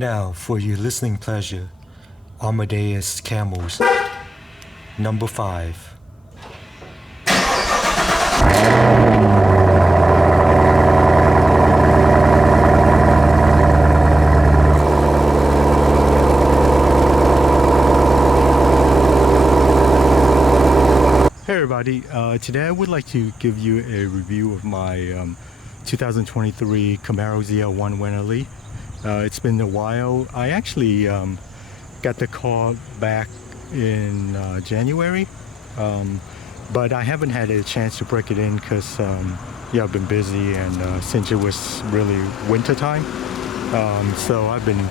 Now, for your listening pleasure, Amadeus Camels, number 5. Hey everybody, today I would like to give you a review of my 2023 Camaro ZL1 ZLE. It's been a while. I actually got the car back in January, but I haven't had a chance to break it in because I've been busy, and since it was really winter time, so I've been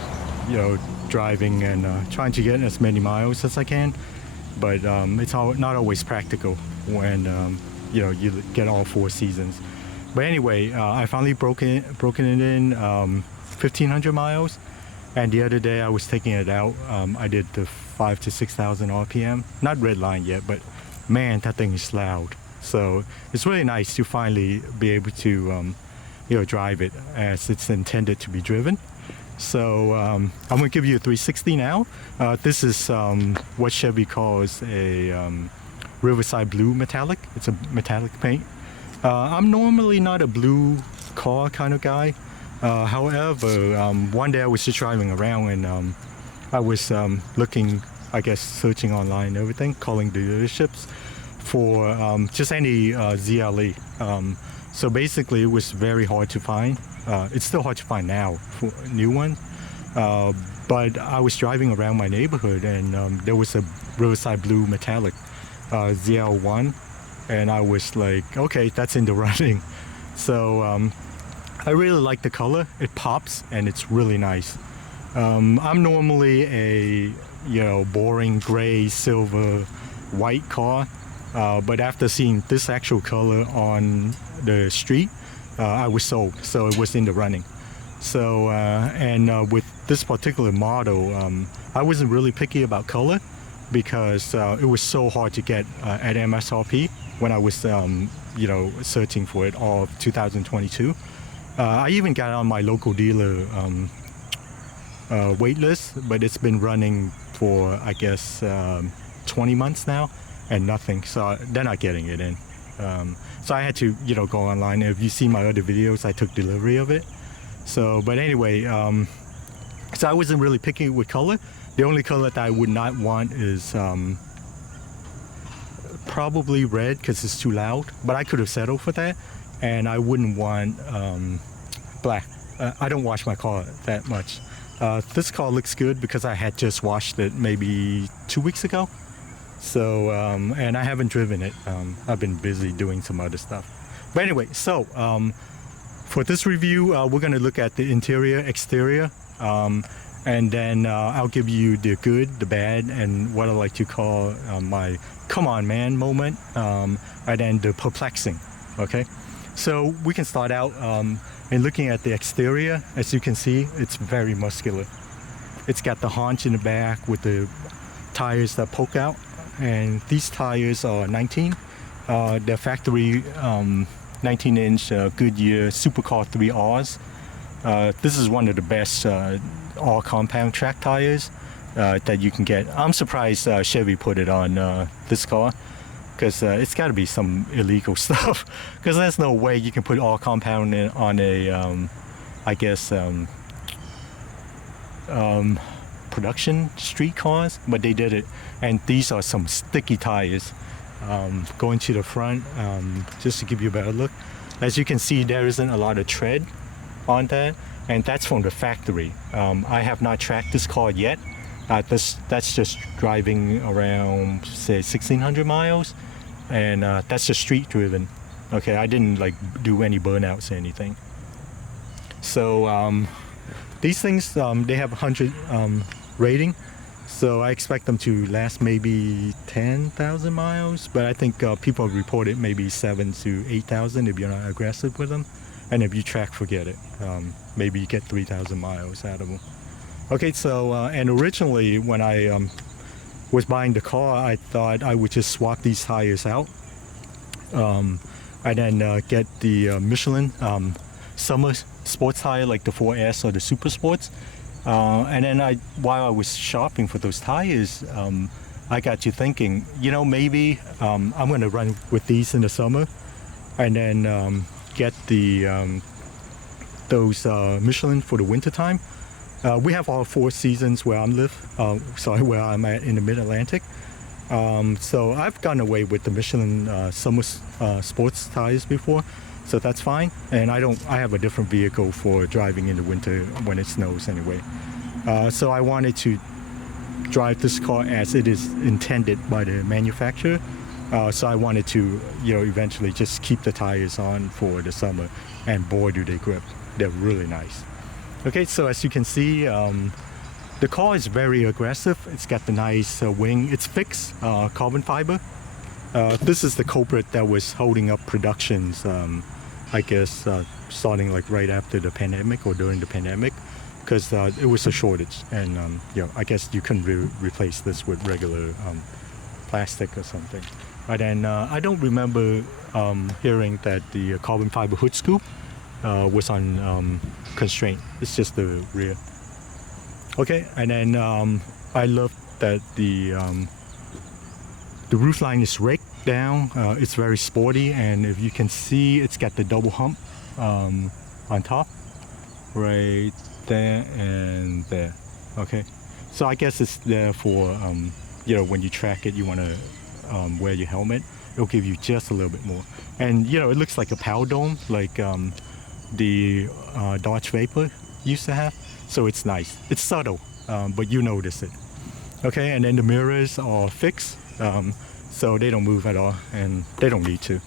driving and trying to get as many miles as I can, but it's not always practical when you get all 4 seasons. But anyway, I finally broken it in 1,500 miles, and the other day I was taking it out. I did the 5,000 to 6,000 RPM, not red line yet, but man, that thing is loud. So it's really nice to finally be able to drive it as it's intended to be driven. So I'm going to give you a 360 now. This is what Chevy calls a riverside blue metallic. It's a metallic paint. I'm normally not a blue car kind of guy. However, one day I was just driving around, and I was looking, searching online and everything, calling the dealerships for just any ZLE. So basically it was very hard to find. It's still hard to find now for a new one. But I was driving around my neighborhood, and there was a riverside blue metallic ZL1, and I was like, okay, that's in the running. So I really like the color. It pops and it's really nice. I'm normally a boring gray, silver, white car, but after seeing this actual color on the street, I was sold. So it was in the running. So with this particular model, I wasn't really picky about color because it was so hard to get at MSRP when I was searching for it all of 2022. I even got on my local dealer wait list, but it's been running for 20 months now and nothing, so they're not getting it in. So I had to go online. If you see my other videos, I took delivery of it. So but anyway, so I wasn't really picky with color. The only color that I would not want is probably red because it's too loud, but I could have settled for that. And I wouldn't want black. I don't wash my car that much. This car looks good because I had just washed it maybe 2 weeks ago. So, and I haven't driven it. I've been busy doing some other stuff. But anyway, so for this review, we're going to look at the interior, exterior, and then I'll give you the good, the bad, and what I like to call my come on man moment, and then the perplexing. Okay. So we can start out in looking at the exterior. As you can see, it's very muscular. It's got the haunch in the back with the tires that poke out, and these tires are 19. They're factory 19-inch Goodyear Supercar 3Rs. This is one of the best all compound track tires that you can get. I'm surprised Chevy put it on this car, because it's got to be some illegal stuff, because there's no way you can put all compound on a production street cars, but they did it. And these are some sticky tires. Going to the front, just to give you a better look, as you can see, there isn't a lot of tread on that, and that's from the factory. I have not tracked this car yet. That's just driving around, say, 1,600 miles, and that's just street driven. Okay, I didn't do any burnouts or anything. So these things, they have 100 rating, so I expect them to last maybe 10,000 miles, but I think people have reported maybe 7,000 to 8,000 if you're not aggressive with them, and if you track, forget it. Maybe you get 3,000 miles out of them. Okay, so and originally when I was buying the car, I thought I would just swap these tires out, and then get the Michelin summer sports tire, like the 4S or the Super Sports, And then while I was shopping for those tires, I got to thinking, maybe I'm going to run with these in the summer, and then get those Michelin for the winter time. We have all 4 seasons where where I'm at in the Mid-Atlantic. So I've gone away with the Michelin summer sports tires before, so that's fine. And I have a different vehicle for driving in the winter when it snows anyway. So I wanted to drive this car as it is intended by the manufacturer. So I wanted to, eventually just keep the tires on for the summer, and boy do they grip. They're really nice. Okay, so as you can see, the car is very aggressive. It's got the nice wing. It's fixed carbon fiber. This is the culprit that was holding up productions, I guess, starting like right after the pandemic or during the pandemic, because it was a shortage, and I guess you couldn't replace this with regular plastic or something. And then I don't remember hearing that the carbon fiber hood scoop was on constraint. It's just the rear. Okay, and then I love that the roof line is raked down. It's very sporty, and if you can see, it's got the double hump on top, right there and there. Okay, so I guess it's there for when you track it, you want to wear your helmet. It'll give you just a little bit more, and it looks like a power dome, like the Dodge Vapor used to have. So it's nice. It's subtle, but you notice it. Okay, and then the mirrors are fixed, so they don't move at all, and they don't need to.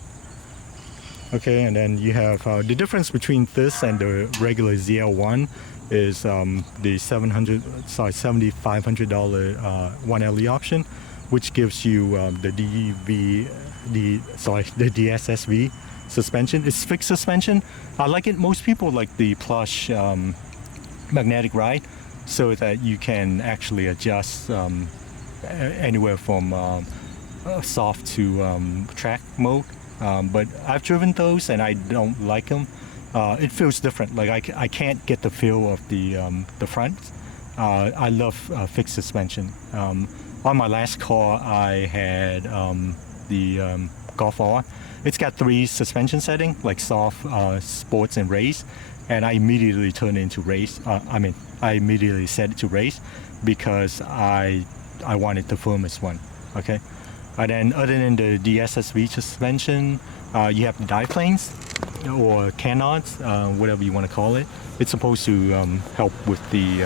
Okay, and then you have the difference between this and the regular ZL1 is the $7,500 1LE option, which gives you the DSSV suspension. It's fixed suspension. I like it. Most people like the plush magnetic ride, so that you can actually adjust anywhere from soft to track mode. But I've driven those and I don't like them. It feels different. Like I can't get the feel of the front. I love fixed suspension. On my last car, I had the Golf R. It's got 3 suspension settings, like soft, sports, and race. And I immediately turned it into race. I immediately set it to race because I wanted the firmest one. Okay. And then other than the DSSV suspension, you have the diplanes or canards, whatever you want to call it. It's supposed to help with the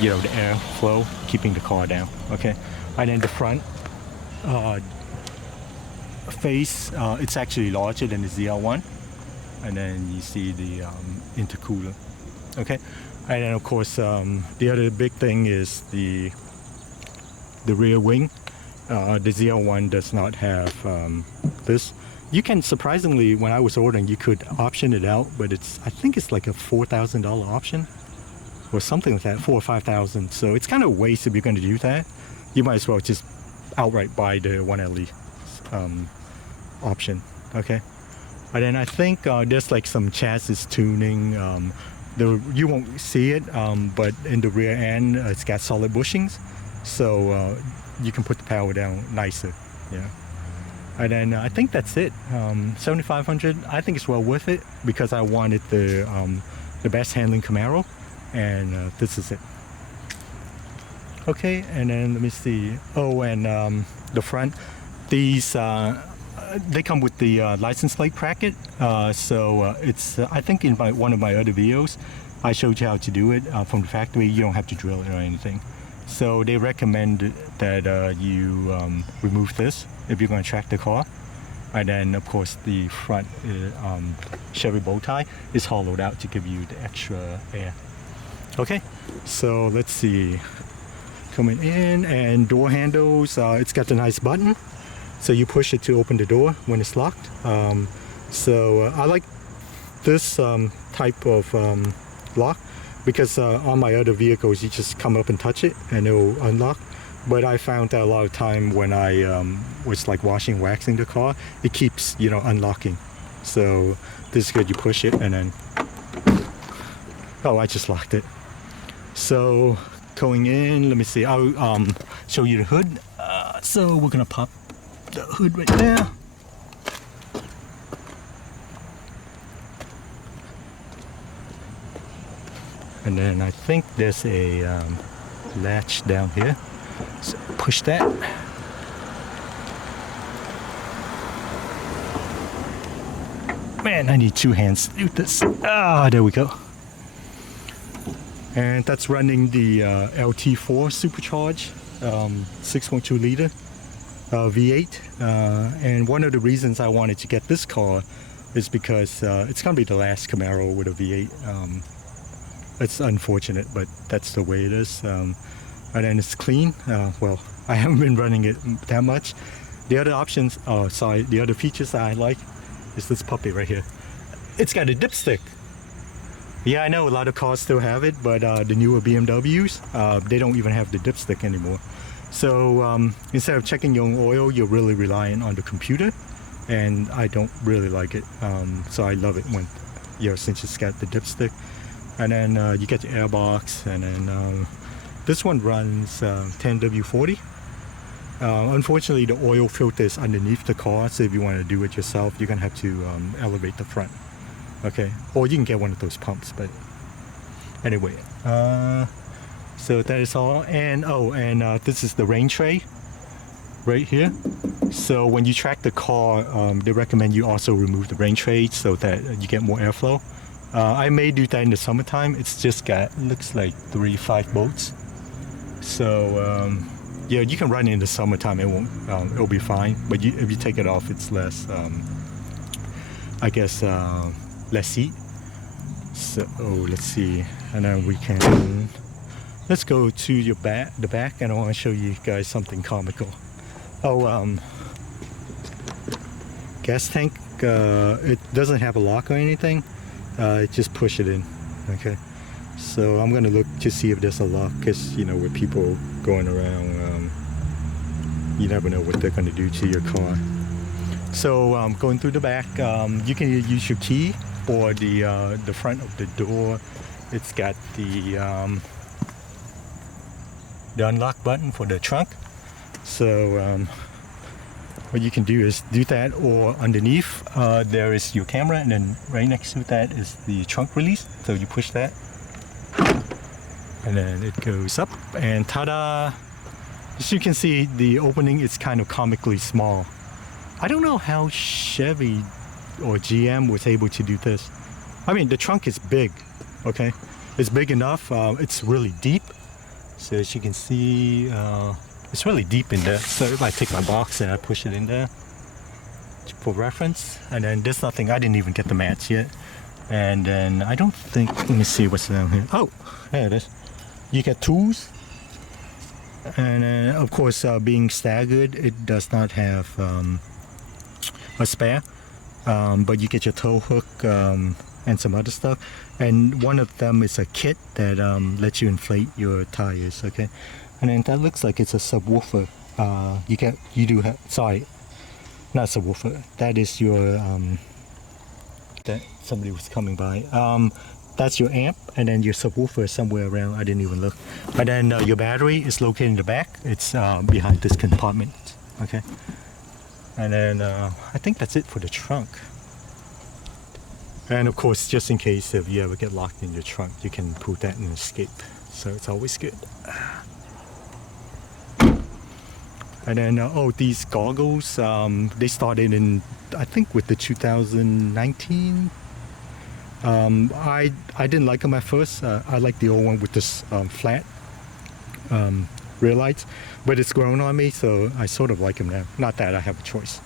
the air flow, keeping the car down. Okay. And then the front face, it's actually larger than the ZL1. And then you see the intercooler. Okay. And then of course the other big thing is the rear wing. The ZL1 does not have this. You can, surprisingly, when I was ordering, you could option it out, but I think it's like a $4,000 option or something like that, 4,000 or 5,000. So it's kind of a waste if you're going to do that. You might as well just outright buy the 1LE option. Okay. And then I think there's like some chassis tuning. You won't see it, but in the rear end, it's got solid bushings, so you can put the power down nicer. Yeah. And then I think that's it. 7,500. I think it's well worth it because I wanted the best handling Camaro, and this is it. Okay, and then let me see. Oh, and the front. These they come with the license plate bracket. So it's I think in one of my other videos, I showed you how to do it from the factory. You don't have to drill it or anything. So they recommend that you remove this if you're going to track the car. And then of course the front Chevy bow tie is hollowed out to give you the extra air. Okay, so let's see. Coming in, and door handles, it's got a nice button. So you push it to open the door when it's locked. So I like this type of lock because on my other vehicles you just come up and touch it and it will unlock. But I found that a lot of time when I was like washing, waxing the car, it keeps unlocking. So this is good. You push it and then I just locked it. So going in, let me see, I'll show you the hood. So we're gonna pop the hood right there. And then I think there's a latch down here. So push that. Man, I need two hands to do this. Ah, there we go. And that's running the LT4 supercharged 6.2 liter V8. And one of the reasons I wanted to get this car is because it's gonna be the last Camaro with a V8. It's unfortunate, but that's the way it is. And then it's clean. Well, I haven't been running it that much. The other options, the other features that I like is this puppy right here. It's got a dipstick. Yeah, I know a lot of cars still have it, but the newer BMWs, they don't even have the dipstick anymore. So instead of checking your own oil, you're really relying on the computer, and I don't really like it. So I love it when, since it's got the dipstick. And then you get the airbox, and then this one runs 10W40. Unfortunately, the oil filter is underneath the car, so if you want to do it yourself, you're gonna have to elevate the front. Okay, or you can get one of those pumps, but anyway. So that is all, and this is the rain tray right here. So when you track the car, they recommend you also remove the rain tray so that you get more airflow. I may do that in the summertime. It's just got, looks like 3-5 bolts. So yeah, you can run it in the summertime. It won't. It'll be fine. But if you take it off, it's less. I guess less heat. So let's see, and then we can. Let's go to the back, and I want to show you guys something comical. Gas tank. It doesn't have a lock or anything. Just push it in. Okay. So I'm gonna look to see if there's a lock, because with people going around, you never know what they're gonna do to your car. So going through the back, you can use your key or the front of the door. It's got the unlock button for the trunk. So what you can do is do that, or underneath there is your camera, and then right next to that is the trunk release. So you push that, and then it goes up, and ta-da! As you can see, the opening is kind of comically small. I don't know how Chevy or GM was able to do this. I mean, the trunk is big, okay? It's big enough. It's really deep. So as you can see, it's really deep in there. So if I take my box and I push it in there for reference, and then there's nothing, I didn't even get the mats yet. And then I don't think, let me see what's down here. Oh, there it is. You get tools. And then, of course, being staggered, it does not have a spare. But you get your tow hook and some other stuff. And one of them is a kit that lets you inflate your tires, okay? And then that looks like it's a subwoofer. You do have, sorry, not subwoofer. That is your, that somebody was coming by. That's your amp, and then your subwoofer is somewhere around. I didn't even look. And then your battery is located in the back. It's behind this compartment, okay? And then I think that's it for the trunk. And of course, just in case if you ever get locked in your trunk, you can pull that and escape. So it's always good. And then, these goggles, they started in, I think, with the 2019. I didn't like them at first. I like the old one with this flat rear lights, but it's grown on me, so I sort of like them now. Not that I have a choice.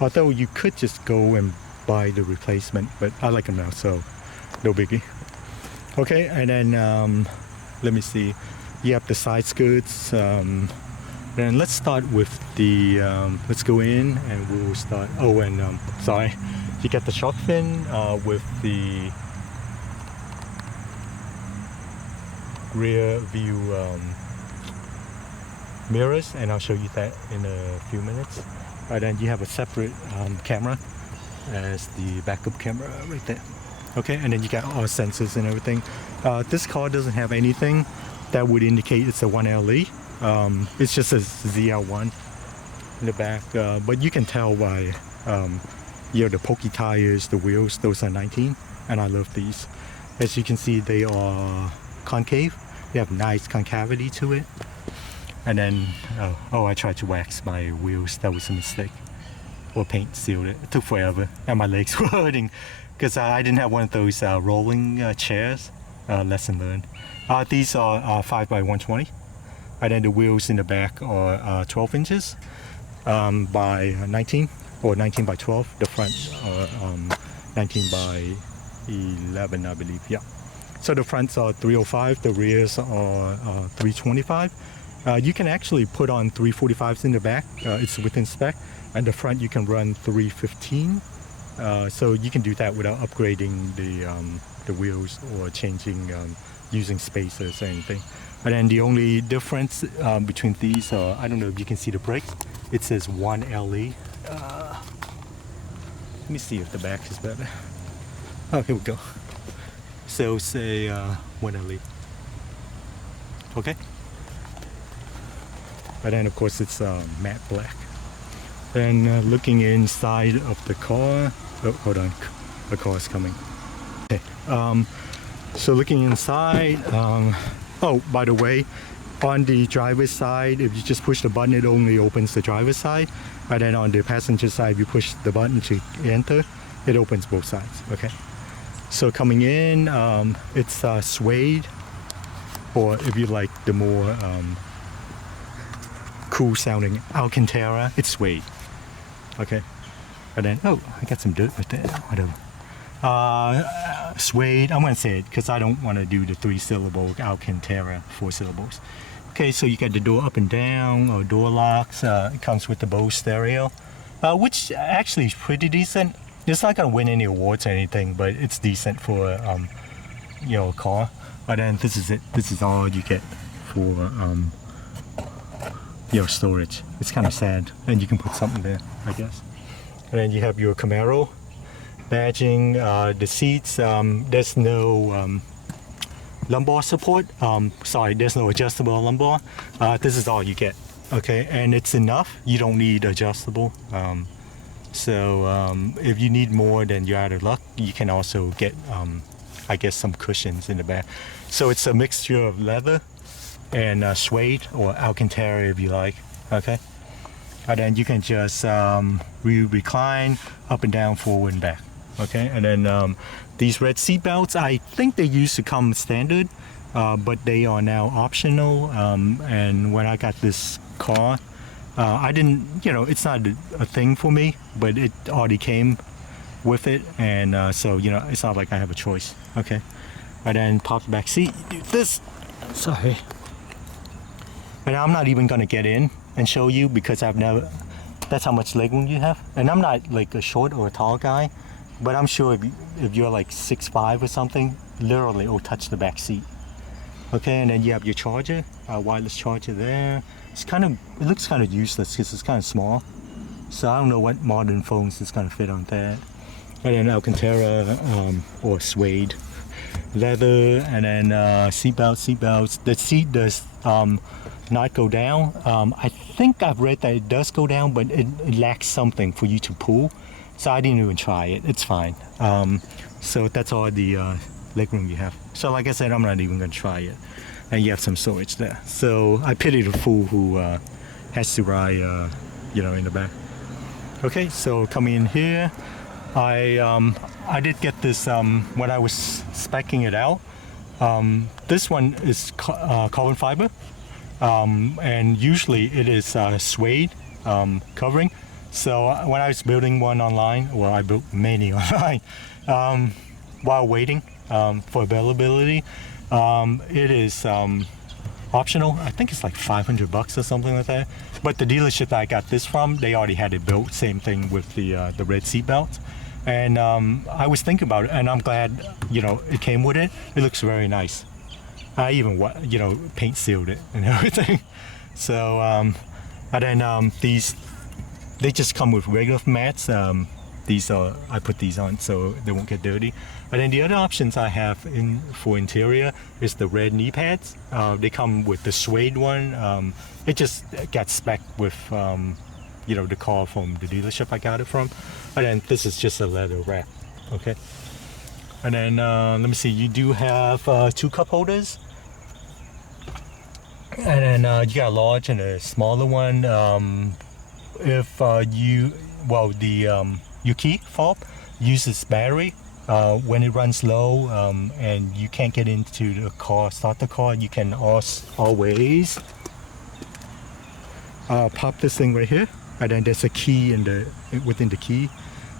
Although you could just go and buy the replacement, but I like them now, so no biggie. Okay, and then let me see. You have the side skirts. Then let's start with the, let's go in and we'll start, sorry, you get the shark fin with the rear view mirrors, and I'll show you that in a few minutes. And then you have a separate camera as the backup camera right there. Okay, and then you got all sensors and everything. This car doesn't have anything that would indicate it's a 1LE. It's just a ZL1 in the back, but you can tell by the pokey tires, the wheels, those are 19, and I love these. As you can see, they are concave. They have nice concavity to it. And then, I tried to wax my wheels. That was a mistake. Or paint sealed it. It took forever, and my legs were hurting because I didn't have one of those rolling chairs. Lesson learned. These are 5x120, and then the wheels in the back are 12 inches by 19, or 19 by 12. The front are 19 by 11, I believe. Yeah. So the fronts are 305, the rears are 325. You can actually put on 345s in the back. It's within spec. And the front you can run 315. So you can do that without upgrading the wheels or changing, using spacers or anything. And then the only difference between these, I don't know if you can see the brakes. It says 1LE. Let me see if the back is better. Oh, here we go. So say 1LE. Okay. And then of course it's matte black. And looking inside of the car, oh, hold on, the car is coming. Okay, so looking inside, oh, by the way, on the driver's side, if you just push the button, it only opens the driver's side. And then on the passenger side, if you push the button to enter, it opens both sides, okay? So coming in, it's suede, or if you like the more cool sounding Alcantara, it's suede. Okay, and then, oh, I got some dirt right there, whatever. Suede, I'm gonna say it because I don't want to do the 3-syllable Alcantara 4 syllables. Okay, so you got the door up and down, or door locks. It comes with the Bose stereo, which actually is pretty decent. It's not gonna win any awards or anything, but it's decent for a car. And then this is it. This is all you get for your storage. It's kind of sad, and you can put something there, I guess. And then you have your Camaro badging. The seats, there's no lumbar support. Sorry, there's no adjustable lumbar. This is all you get, okay? And it's enough. You don't need adjustable. So if you need more, then you're out of luck. You can also get, I guess, some cushions in the back. So it's a mixture of leather and suede, or Alcantara if you like, okay? And then you can just recline up and down, forward and back, okay? And then these red seat belts, I think they used to come standard, but they are now optional. And when I got this car, I didn't, it's not a thing for me, but it already came with it, and so it's not like I have a choice, okay? And then top back seat, this, sorry. And I'm not even gonna get in and show you because I've never, that's how much legroom you have. And I'm not like a short or a tall guy, but I'm sure if you're like 6'5" or something, literally it'll touch the back seat. Okay, and then you have your charger, wireless charger there. It looks kind of useless because it's kind of small. So I don't know what modern phones is gonna fit on that. And then Alcantara or suede leather, and then seatbelts. The seat does not go down. I think I've read that it does go down, but it lacks something for you to pull. So I didn't even try it. It's fine. So that's all the legroom you have. So like I said, I'm not even gonna try it. And you have some storage there. So I pity the fool who has to ride, in the back. Okay, so coming in here, I did get this when I was speccing it out. This one is carbon fiber, and usually it is suede covering. So when I was building one online, well, I built many online while waiting for availability. It is optional. I think it's like $500 or something like that. But the dealership that I got this from, they already had it built. Same thing with the red seat belt. And I was thinking about it, and I'm glad it came with it. It looks very nice. I even paint sealed it and everything. So and then these, they just come with regular mats. I put these on so they won't get dirty. And then the other options I have for interior is the red knee pads. They come with the suede one. It just got spec'd with the car from the dealership I got it from. And then this is just a leather wrap. Okay. And then let me see, you do have 2 cup holders. And then you got a large and a smaller one. If your key fob uses battery, when it runs low and you can't get into the car, start the car, you can always pop this thing right here, and then there's a key within the key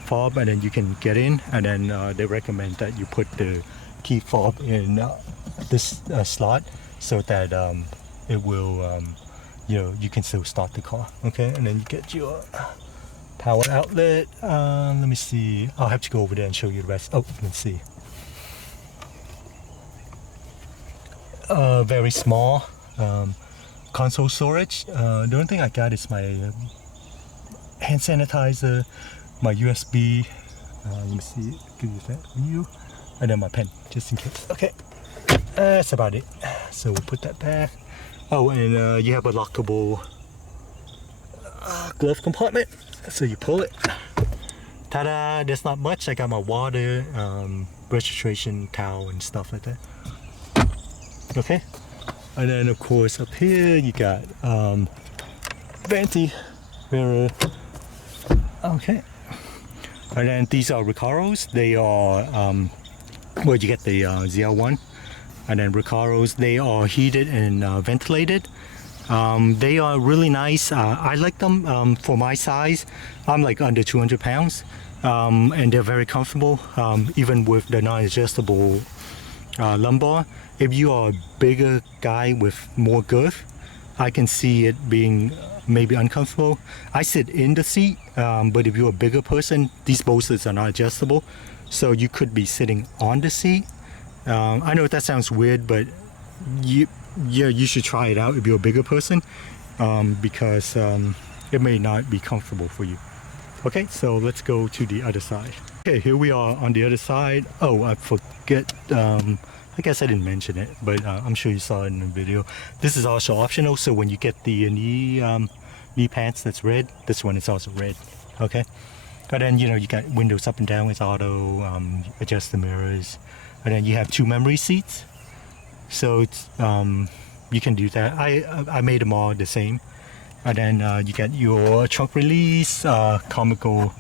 fob, and then you can get in. And then they recommend that you put the key fob in this slot so that it will you can still start the car. Okay, and then you get your power outlet. Let me see, I'll have to go over there and show you the rest. Oh, let's see. Very small console storage. The only thing I got is my hand sanitizer, my USB, let me see, give you that view, and then my pen, just in case. Okay, that's about it. So we'll put that back. Oh, and you have a lockable glove compartment, so you pull it. Ta-da! There's not much. I got my water, registration towel and stuff like that. Okay, and then of course up here you got venti mirror. Okay, and then these are Recaros. They are you get the ZL1, and then Recaros. They are heated and ventilated. They are really nice. I like them for my size. I'm like under 200 pounds, and they're very comfortable, even with the non-adjustable lumbar. If you are a bigger guy with more girth, I can see it being maybe uncomfortable. I sit in the seat, but if you're a bigger person, these bolsters are not adjustable, so you could be sitting on the seat. I know that sounds weird, but you should try it out if you're a bigger person, because it may not be comfortable for you. Okay, so let's go to the other side. Okay, here we are on the other side. Oh, I forget, I guess I didn't mention it, but I'm sure you saw it in the video. This is also optional, so when you get the knee pants that's red, this one is also red. Okay, and then you got windows up and down with auto, adjust the mirrors, and then you have 2 memory seats. So it's you can do that. I made them all the same. And then you get your trunk release, comical.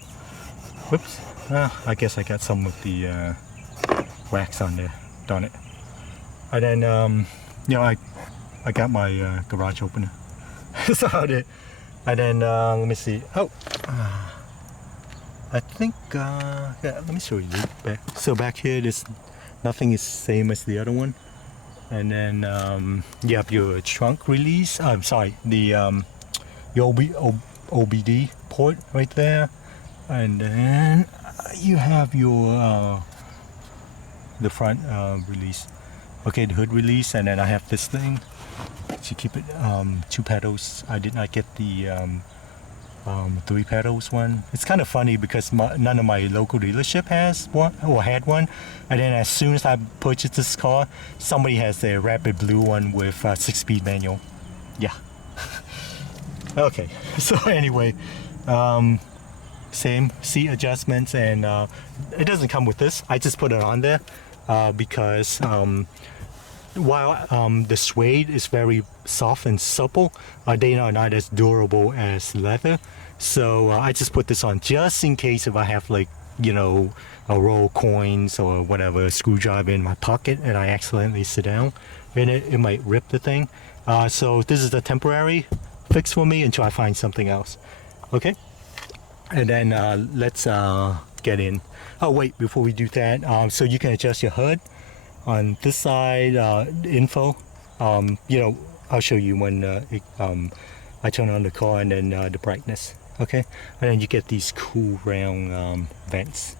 Whoops. I guess I got some of the wax on there. Darn it. And then I got my garage opener. That's about it. And then let me see. Oh, I think yeah. Let me show you back. So back here, nothing is same as the other one. And then you have your trunk release. I'm sorry, the your OBD port right there. And then you have your the front release. Okay, the hood release. And then I have this thing to keep it 2 pedals. I did not get the 3 pedals one. It's kind of funny because none of my local dealership has one or had one, and then as soon as I purchased this car, somebody has a rapid blue one with 6-speed manual. Yeah. Okay, so anyway, same seat adjustments, and it doesn't come with this. I just put it on there because while the suede is very soft and supple, they are not as durable as leather. So I just put this on just in case if I have like, a roll of coins or whatever, a screwdriver in my pocket and I accidentally sit down in it, it might rip the thing. So this is a temporary fix for me until I find something else. Okay, and then let's get in. Oh wait, before we do that, so you can adjust your HUD on this side, info. I'll show you when I turn on the car, and then the brightness. Okay, and then you get these cool round vents.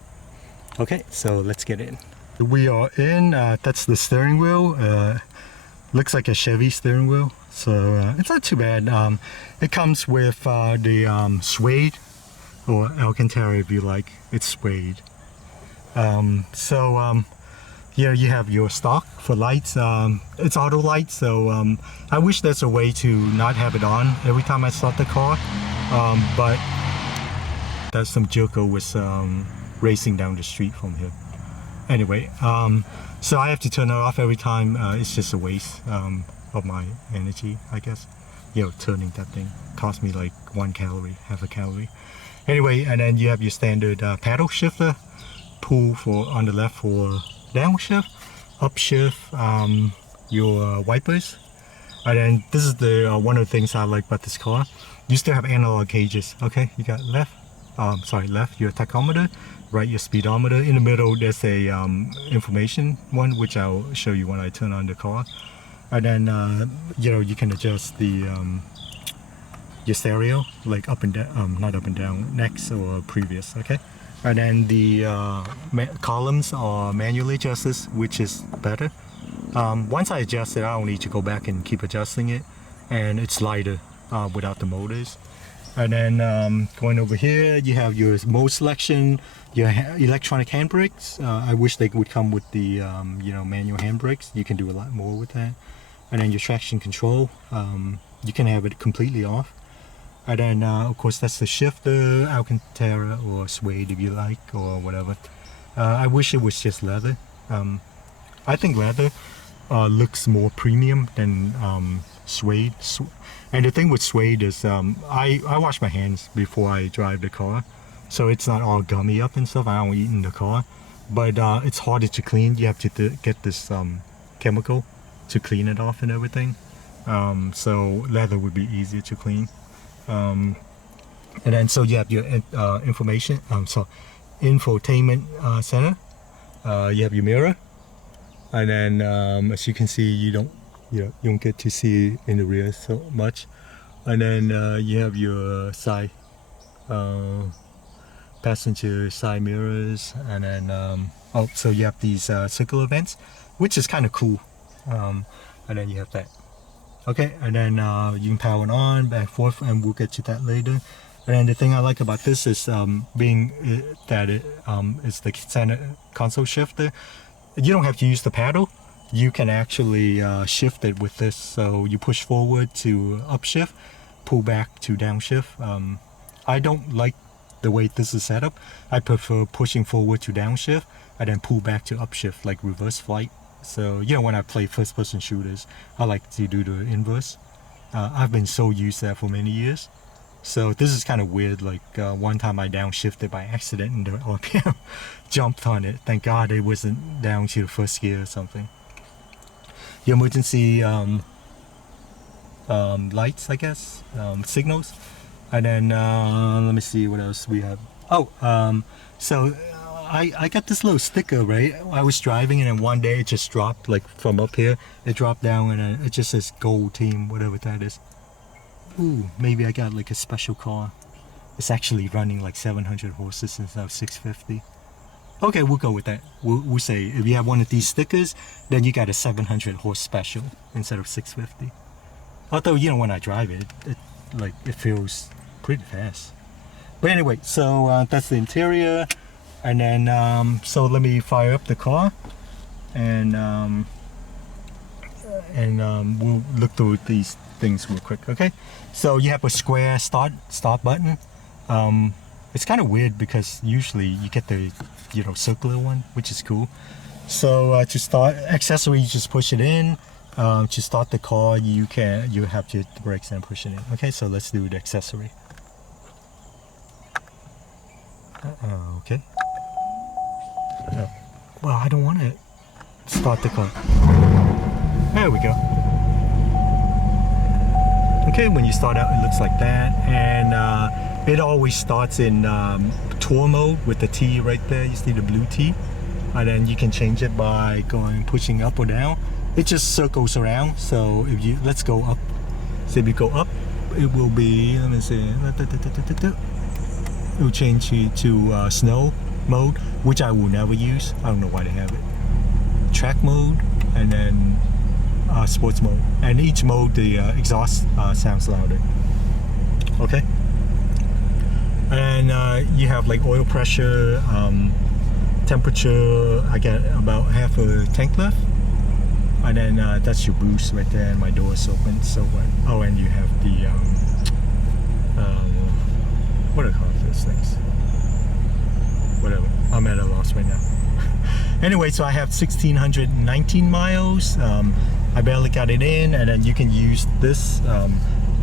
Okay, so let's get in. We are in. That's the steering wheel. Looks like a Chevy steering wheel, so it's not too bad. It comes with the suede or Alcantara if you like. It's suede. Here you have your stock for lights. It's auto lights, so I wish there's a way to not have it on every time I start the car, but there's some jerko was racing down the street from here. Anyway, so I have to turn it off every time. It's just a waste of my energy, I guess. Turning that thing cost me like 1 calorie, half a calorie. Anyway, and then you have your standard paddle shifter, pull for on the left for downshift, upshift, your wipers. And then this is the one of the things I like about this car. You still have analog gauges. Okay, you got left your tachometer, right your speedometer. In the middle there's a information one, which I'll show you when I turn on the car. And then you can adjust the your stereo, like up and down, not up and down, next or previous. Okay. And then the columns are manually adjusted, which is better. Once I adjust it, I don't need to go back and keep adjusting it, and it's lighter without the motors. And then going over here, you have your mode selection, your electronic handbrakes. I wish they would come with the manual handbrakes. You can do a lot more with that. And then your traction control, you can have it completely off. And then of course that's the shifter, Alcantara or suede if you like, or whatever. I wish it was just leather. I think leather looks more premium than suede. And the thing with suede is I wash my hands before I drive the car, so it's not all gummy up and stuff. I don't eat in the car, but it's harder to clean. You have to get this chemical to clean it off and everything. So leather would be easier to clean. And then so you have your infotainment center. You have your mirror, and then as you can see, you don't get to see in the rear so much. And then you have your side passenger side mirrors, and then so you have these circular vents, which is kind of cool. And then you have that. Okay, and then you can power it on, back and forth, and we'll get to that later. And then the thing I like about this is that it is the center console shifter. You don't have to use the paddle. You can actually shift it with this. So you push forward to upshift, pull back to downshift. I don't like the way this is set up. I prefer pushing forward to downshift and then pull back to upshift, like reverse flight. So when I play first-person shooters, I like to do the inverse. I've been so used to that for many years. So this is kind of weird. Like one time I downshifted by accident and the RPM jumped on it. Thank God it wasn't down to the first gear or something. Your emergency lights, I guess, signals. And then let me see what else we have. So I got this little sticker, right? I was driving and then one day it just dropped, like from up here. It dropped down and then it just says Gold Team, whatever that is. Ooh, maybe I got like a special car. It's actually running like 700 horses instead of 650. Okay, we'll go with that. We'll say if you have one of these stickers, then you got a 700 horse special instead of 650. Although, when I drive it, it feels pretty fast. But anyway, so that's the interior. And then, so let me fire up the car, and we'll look through these things real quick. Okay, so you have a square start button. It's kind of weird because usually you get the circular one, which is cool. So to start accessory, you just push it in. To start the car, you have to hit the brakes and push it in. Okay, so let's do the accessory. Okay. Well, I don't want to start the car. There we go. Okay, when you start out, it looks like that, and it always starts in tour mode with the T right there. You see the blue T, and then you can change it by pushing up or down. It just circles around. So if let's go up. So if you go up, it will be, let me see, it will change to snow mode, which I will never use. I don't know why they have it. Track mode, and then sports mode. And each mode, the exhaust sounds louder. Okay. And you have like oil pressure, temperature. I get about half a tank left. And then that's your boost right there, and my door is open. So what? Oh, and you have the what do I call those things? Whatever. I'm at a loss right now. Anyway, so I have 1,619 miles. I barely got it in, and then you can use this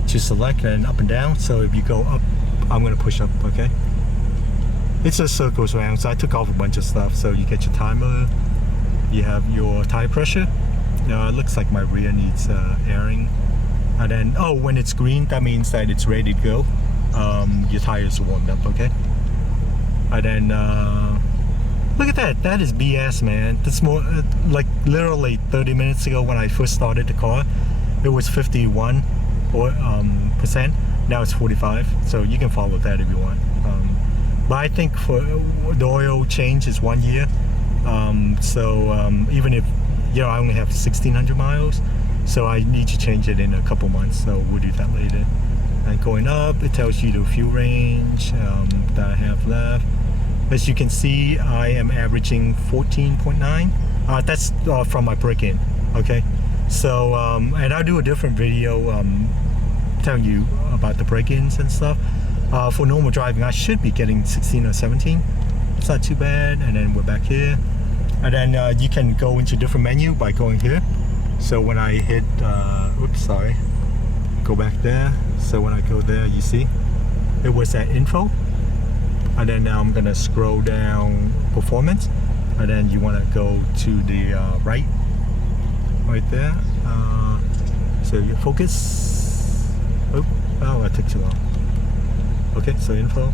to select and up and down. So if you go up, I'm gonna push up. Okay. It just circles around. So I took off a bunch of stuff. So you get your timer. You have your tire pressure. It looks like my rear needs airing. And then, oh, when it's green, that means that it's ready to go. Your tires are warmed up, okay? And then, look at that. That is BS, man. That's more, like literally 30 minutes ago when I first started the car, it was 51 percent. Now it's 45. So you can follow that if you want. But I think for the oil change is 1 year. Even if, you know, I only have 1,600 miles, so I need to change it in a couple months, so we'll do that later. And going up, it tells you the fuel range that I have left. As you can see, I am averaging 14.9. That's from my break-in, okay? So, and I'll do a different video telling you about the break-ins and stuff. For normal driving, I should be getting 16 or 17. It's not too bad. And then we're back here. And then you can go into different menu by going here. So when I hit, oops, sorry, go back there. So when I go there, you see, it was at info. And then now I'm gonna scroll down performance. And then you wanna go to the right there. So you focus. Oh, that took too long. Okay, so info.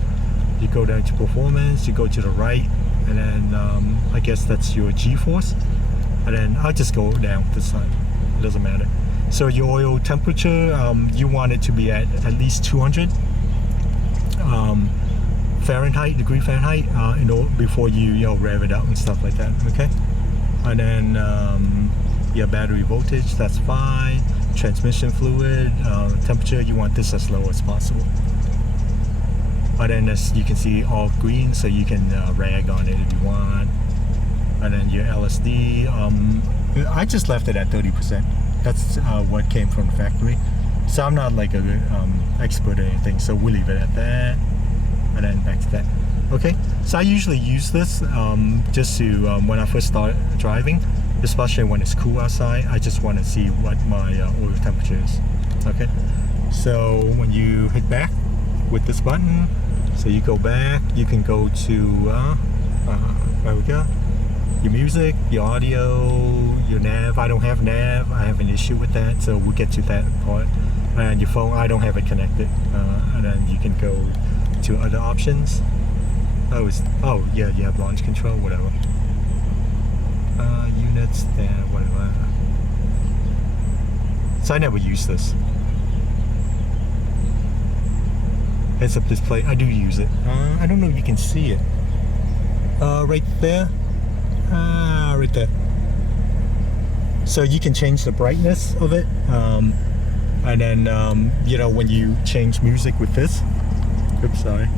You go down to performance, you go to the right. And then I guess that's your G-force. And then I'll just go down this side. It doesn't matter. So your oil temperature, you want it to be at least 200 Fahrenheit, degree Fahrenheit, before you rev it up and stuff like that. Okay. And then your battery voltage, that's fine. Transmission fluid, temperature, you want this as low as possible. And then as you can see, all green, so you can rag on it if you want. And then your LSD, I just left it at 30%. That's what came from the factory. So I'm not like an expert or anything, so we'll leave it at that. And then back to that. Okay, so I usually use this just to, when I first start driving, especially when it's cool outside, I just want to see what my oil temperature is. Okay, so when you hit back with this button, so you go back, you can go to, there we go, your music, your audio, your nav. I don't have nav, I have an issue with that, so we'll get to that part. And your phone, I don't have it connected. And then you can go to other options. Oh yeah, you have launch control, whatever. Units, and whatever. So I never use this. Heads-up display, I do use it. I don't know if you can see it. Right there. Right there. So you can change the brightness of it. And then, you know, when you change music with this, oops, sorry.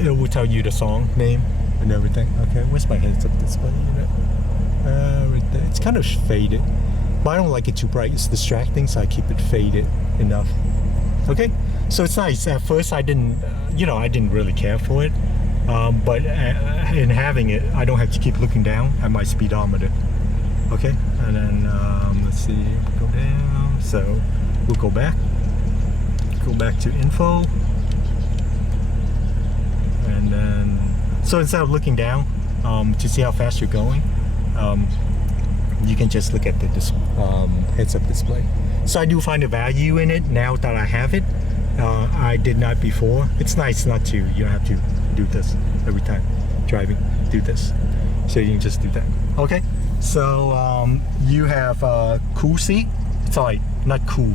It will tell you the song name and everything. Okay, where's my heads-up display unit? Right there. It's kind of faded, but I don't like it too bright. It's distracting, so I keep it faded enough. Okay, so it's nice. At first, I didn't, I didn't really care for it, but in having it, I don't have to keep looking down at my speedometer. Okay, and then let's see, go down. So we'll go back to info, and then so instead of looking down to see how fast you're going, you can just look at the heads-up display. So I do find a value in it now that I have it. I did not before. It's nice not to, you don't have to do this every time driving, do this. So you can just do that. Okay, so you have a cool seat. Sorry, not cool,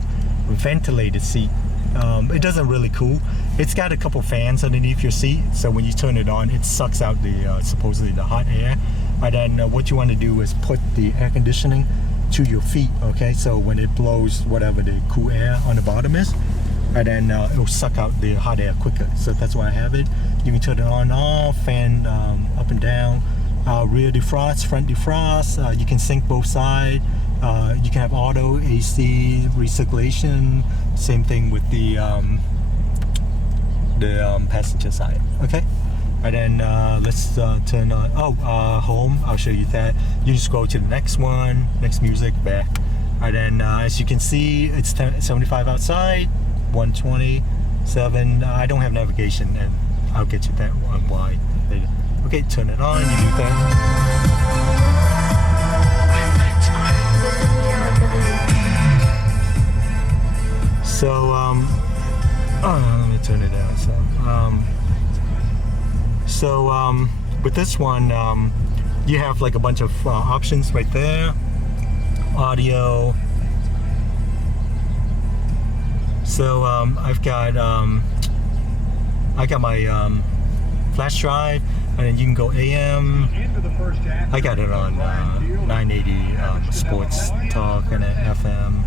ventilated seat. It doesn't really cool. It's got a couple fans underneath your seat, so when you turn it on, it sucks out the supposedly the hot air. And then what you want to do is put the air conditioning to your feet. Okay, so when it blows whatever the cool air on the bottom is, and then it'll suck out the hot air quicker. So that's why I have it. You can turn it on, off, fan up and down. Rear defrost, front defrost. You can sync both sides. You can have auto, AC, recirculation. Same thing with the passenger side. Okay. And then let's turn on, home, I'll show you that. You just go to the next one, next music, back. And then as you can see, it's 75 outside, 127. I don't have navigation, and I'll get you that on why later. Okay, turn it on, you do that. So, let me turn it down. So, with this one, you have like a bunch of options right there. Audio. So, I've got I got my flash drive, and then you can go AM. I got it on 980 sports talk and FM.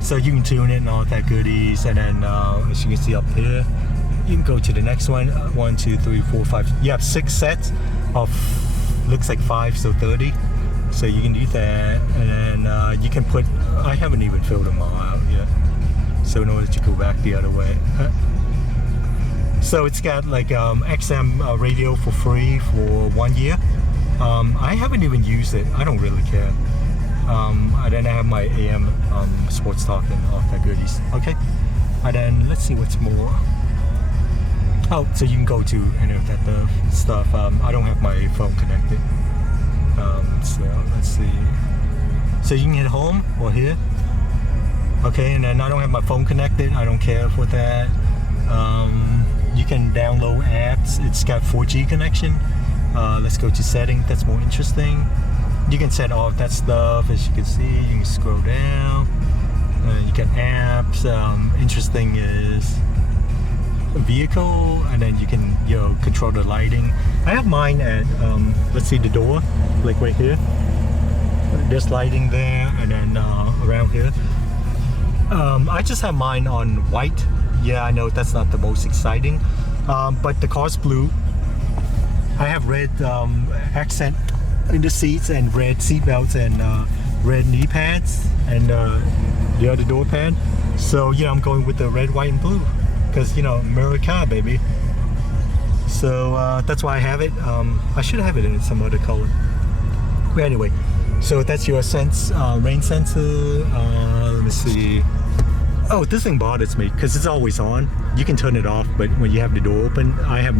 So you can tune it and all that goodies, and then as you can see up here, you can go to the next one. 1, 2, 3, 4, 5. You have 6 sets of, looks like 5, so 30. So you can do that, and then you can put, I haven't even filled them all out yet. So in order to go back the other way. So it's got like XM radio for free for 1 year. I haven't even used it. I don't really care. And then I have my AM sports talk and all that goodies. Okay. And then let's see what's more. Oh, so you can go to any of that stuff. I don't have my phone connected. So let's see. So you can hit home or here. Okay, and then I don't have my phone connected. I don't care for that. You can download apps. It's got 4G connection. Let's go to settings. That's more interesting. You can set all of that stuff. As you can see, you can scroll down. You get apps. Interesting is vehicle, and then you can control the lighting. I have mine at let's see the door, like right here. There's lighting there, and then around here. I just have mine on white. Yeah, I know that's not the most exciting, but the car's blue. I have red accent in the seats, and red seat belts, and red knee pads, and the other door pad. So I'm going with the red, white, and blue, because America, baby. So that's why I have it. I should have it in some other color. But anyway, so that's your rain sensor. Let me see. Oh, this thing bothers me because it's always on. You can turn it off, but when you have the door open, I have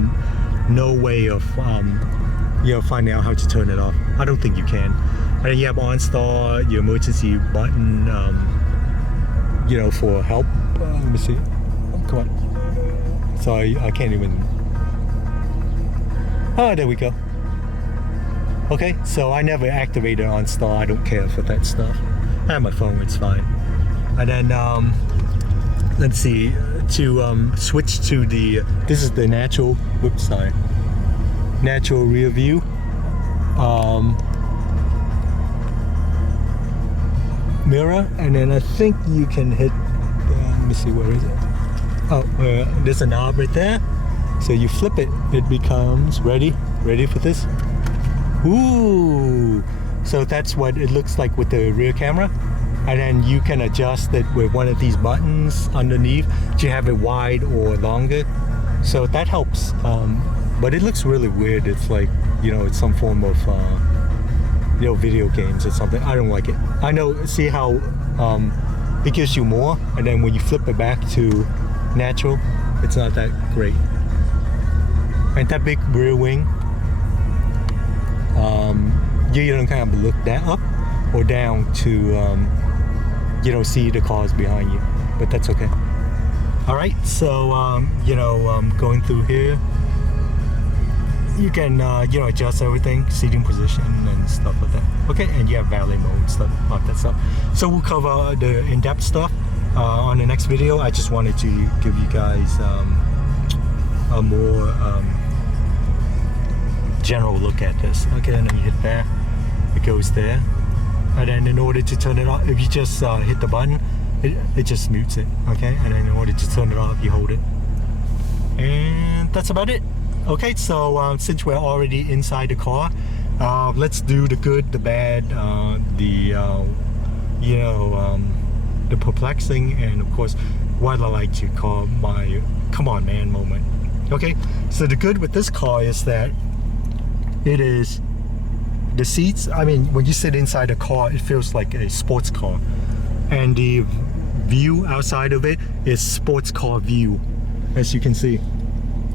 no way of finding out how to turn it off. I don't think you can. And then you have OnStar, your emergency button, for help. Let me see. Oh, come on. Sorry, I can't even. Oh, there we go. Okay, so I never activated OnStar. I don't care for that stuff. I have my phone, it's fine. And then, let's see, to switch to this is the natural, natural rear view. Mirror, and then I think you can hit, let me see, where is it? Oh, there's a knob right there. So you flip it, it becomes ready for this. Ooh, so that's what it looks like with the rear camera. And then you can adjust it with one of these buttons underneath to have it wide or longer. So that helps. But it looks really weird. It's like, it's some form of, video games or something. I don't like it. I know, see how it gives you more, and then when you flip it back to natural, it's not that great. And that big rear wing, you don't kind of look that up or down to, see the cars behind you, but that's okay. All right, so, going through here, you can, adjust everything, seating position and stuff like that. Okay, and you have valet mode and stuff, all that stuff. So we'll cover the in-depth stuff on the next video. I just wanted to give you guys a more general look at this. Okay, and then you hit that, it goes there. And then in order to turn it on, if you just hit the button, it just mutes it, okay? And then in order to turn it off, you hold it. And that's about it. Okay, so since we're already inside the car, let's do the good, the bad, the perplexing, and of course, what I like to call my come on man moment. Okay, so the good with this car is that it is the seats. I mean, when you sit inside a car, it feels like a sports car, and the view outside of it is sports car view. As you can see,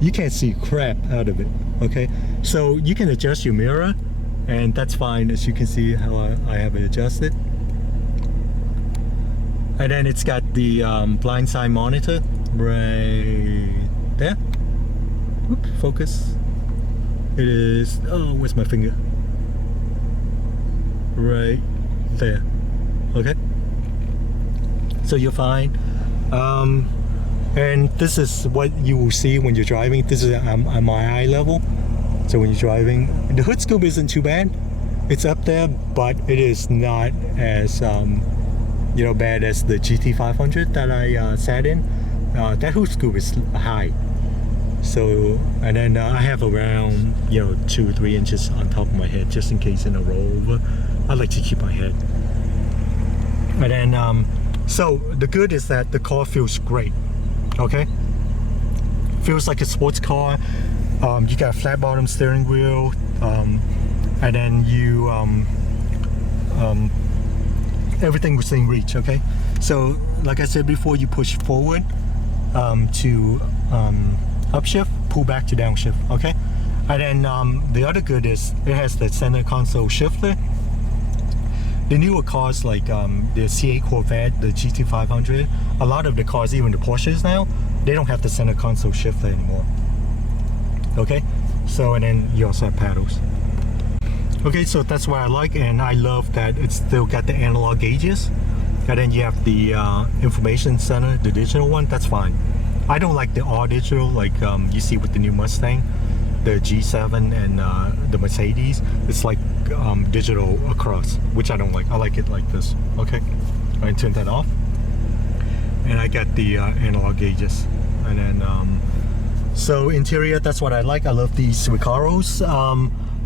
you can't see crap out of it. Okay, so you can adjust your mirror, and that's fine. As you can see how I have it adjusted. And then it's got the blind side monitor right there. Oops, focus. It is, oh, where's my finger? Right there. Okay, so you're fine. And this is what you will see when you're driving. This is at my eye level. So when you're driving, the hood scoop isn't too bad. It's up there, but it is not as bad as the GT500 that I sat in. That hood scoop is high. So, and then I have around 2 or 3 inches on top of my head, just in case in a rollover. I like to keep my head. And then so the good is that the car feels great. Okay, feels like a sports car. You got a flat bottom steering wheel, and then you everything within reach. Okay, so like I said before, you push forward to upshift, pull back to downshift. Okay, and then the other good is it has the center console shifter. The newer cars like the C8 Corvette, the GT500, a lot of the cars, even the Porsches now, they don't have the center console shifter anymore. Okay, so and then you also have paddles. Okay, so that's what I like, and I love that it's still got the analog gauges, and then you have the information center, the digital one. That's fine. I don't like the all digital like you see with the new Mustang, the G7 and the Mercedes. It's like digital across, which I don't like. I like it like this. Okay, I turn that off, and I got the analog gauges. And then so interior, that's what I like. I love these Recaros.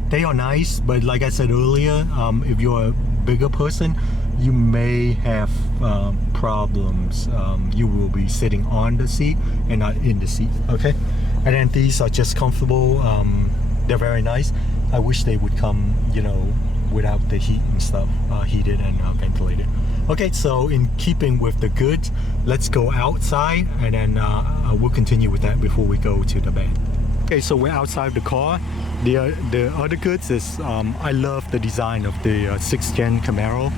They are nice, but like I said earlier, if you're a bigger person, you may have problems. You will be sitting on the seat and not in the seat. Okay, and then these are just comfortable. They're very nice. I wish they would come, without the heat and stuff, heated and ventilated. Okay, so in keeping with the goods, let's go outside, and then we'll continue with that before we go to the bed. Okay, so we're outside the car. The other goods is I love the design of the 6th gen Camaro.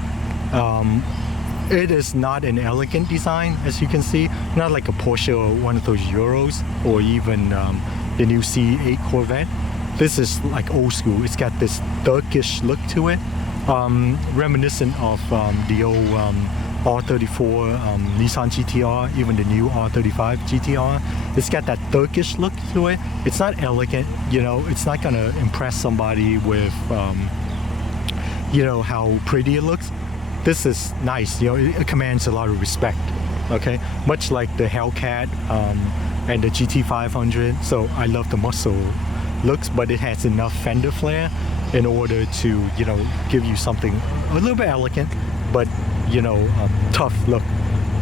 It is not an elegant design, as you can see, not like a Porsche or one of those Euros, or even the new C8 Corvette. This is like old school. It's got this Turkish look to it, reminiscent of the old R34 Nissan GTR, even the new R35 GTR. It's got that Turkish look to it. It's not elegant, it's not gonna impress somebody with how pretty it looks. This is nice, it commands a lot of respect. Okay, much like the Hellcat and the GT500. So I love the muscle looks, but it has enough fender flare in order to give you something a little bit elegant, but tough look.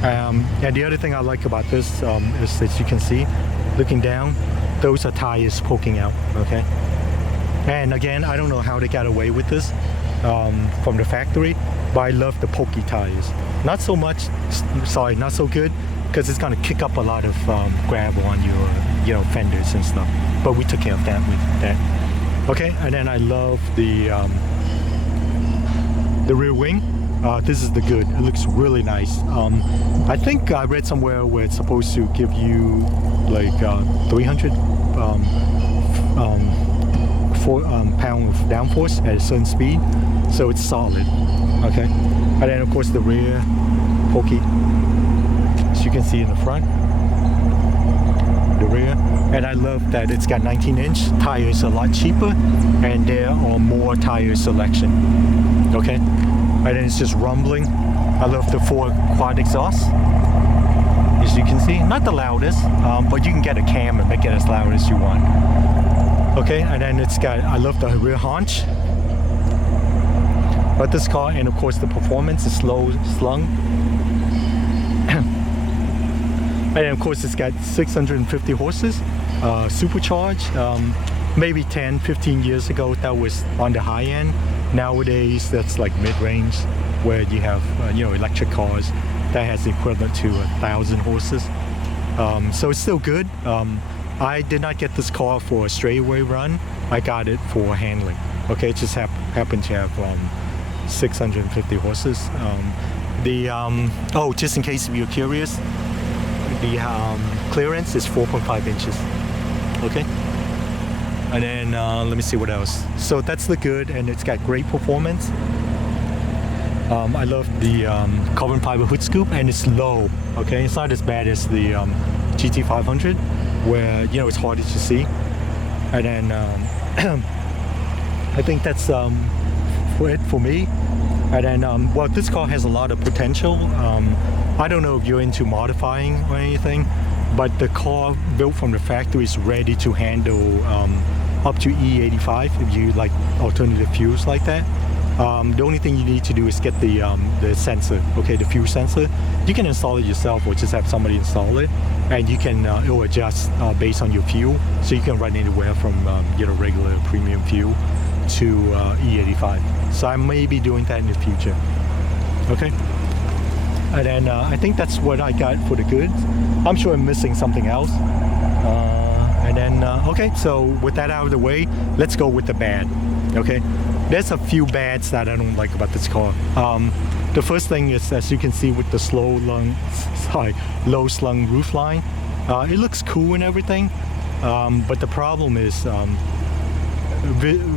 And the other thing I like about this is that you can see, looking down, those are tires poking out. Okay, and again, I don't know how they got away with this from the factory, but I love the pokey tires. Not so much, sorry, not so good, because it's gonna kick up a lot of gravel on your fenders and stuff. But we took care of that with that. Okay, and then I love the rear wing. This is the good. It looks really nice. I think I read somewhere where it's supposed to give you like 300 pound of downforce at a certain speed, so it's solid. Okay, and then of course the rear pokey, as you can see in the front, the rear. And I love that it's got 19-inch tires, a lot cheaper, and there are more tire selection. Okay, and then it's just rumbling. I love the 4 quad exhaust, as you can see. Not the loudest, but you can get a cam and make it as loud as you want. Okay, and then it's got, I love the rear haunch. But this car, and of course the performance is slow slung. And then of course it's got 650 horses, supercharged. Maybe 10, 15 years ago that was on the high end. Nowadays that's like mid-range, where you have electric cars that has the equivalent to 1,000 horses. So it's still good. I did not get this car for a straightaway run. I got it for handling. Okay, it just happened to have 650 horses. Just in case if you're curious, the clearance is 4.5 inches. Okay. And then let me see what else. So that's the good, and it's got great performance. I love the carbon fiber hood scoop, and it's low. Okay, it's not as bad as the GT500, where it's harder to see. And then I think that's it for me. And then well, this car has a lot of potential. I don't know if you're into modifying or anything, but the car built from the factory is ready to handle up to E85 if you like alternative fuels like that. The only thing you need to do is get the sensor, okay, the fuel sensor. You can install it yourself or just have somebody install it, and you can it will adjust based on your fuel, so you can run anywhere from regular premium fuel to E85. So I may be doing that in the future. Okay. And then I think that's what I got for the goods. I'm sure I'm missing something else. And then, okay, so with that out of the way, let's go with the bad, okay? There's a few bads that I don't like about this car. The first thing is, as you can see with the low slung roof line, it looks cool and everything, but the problem is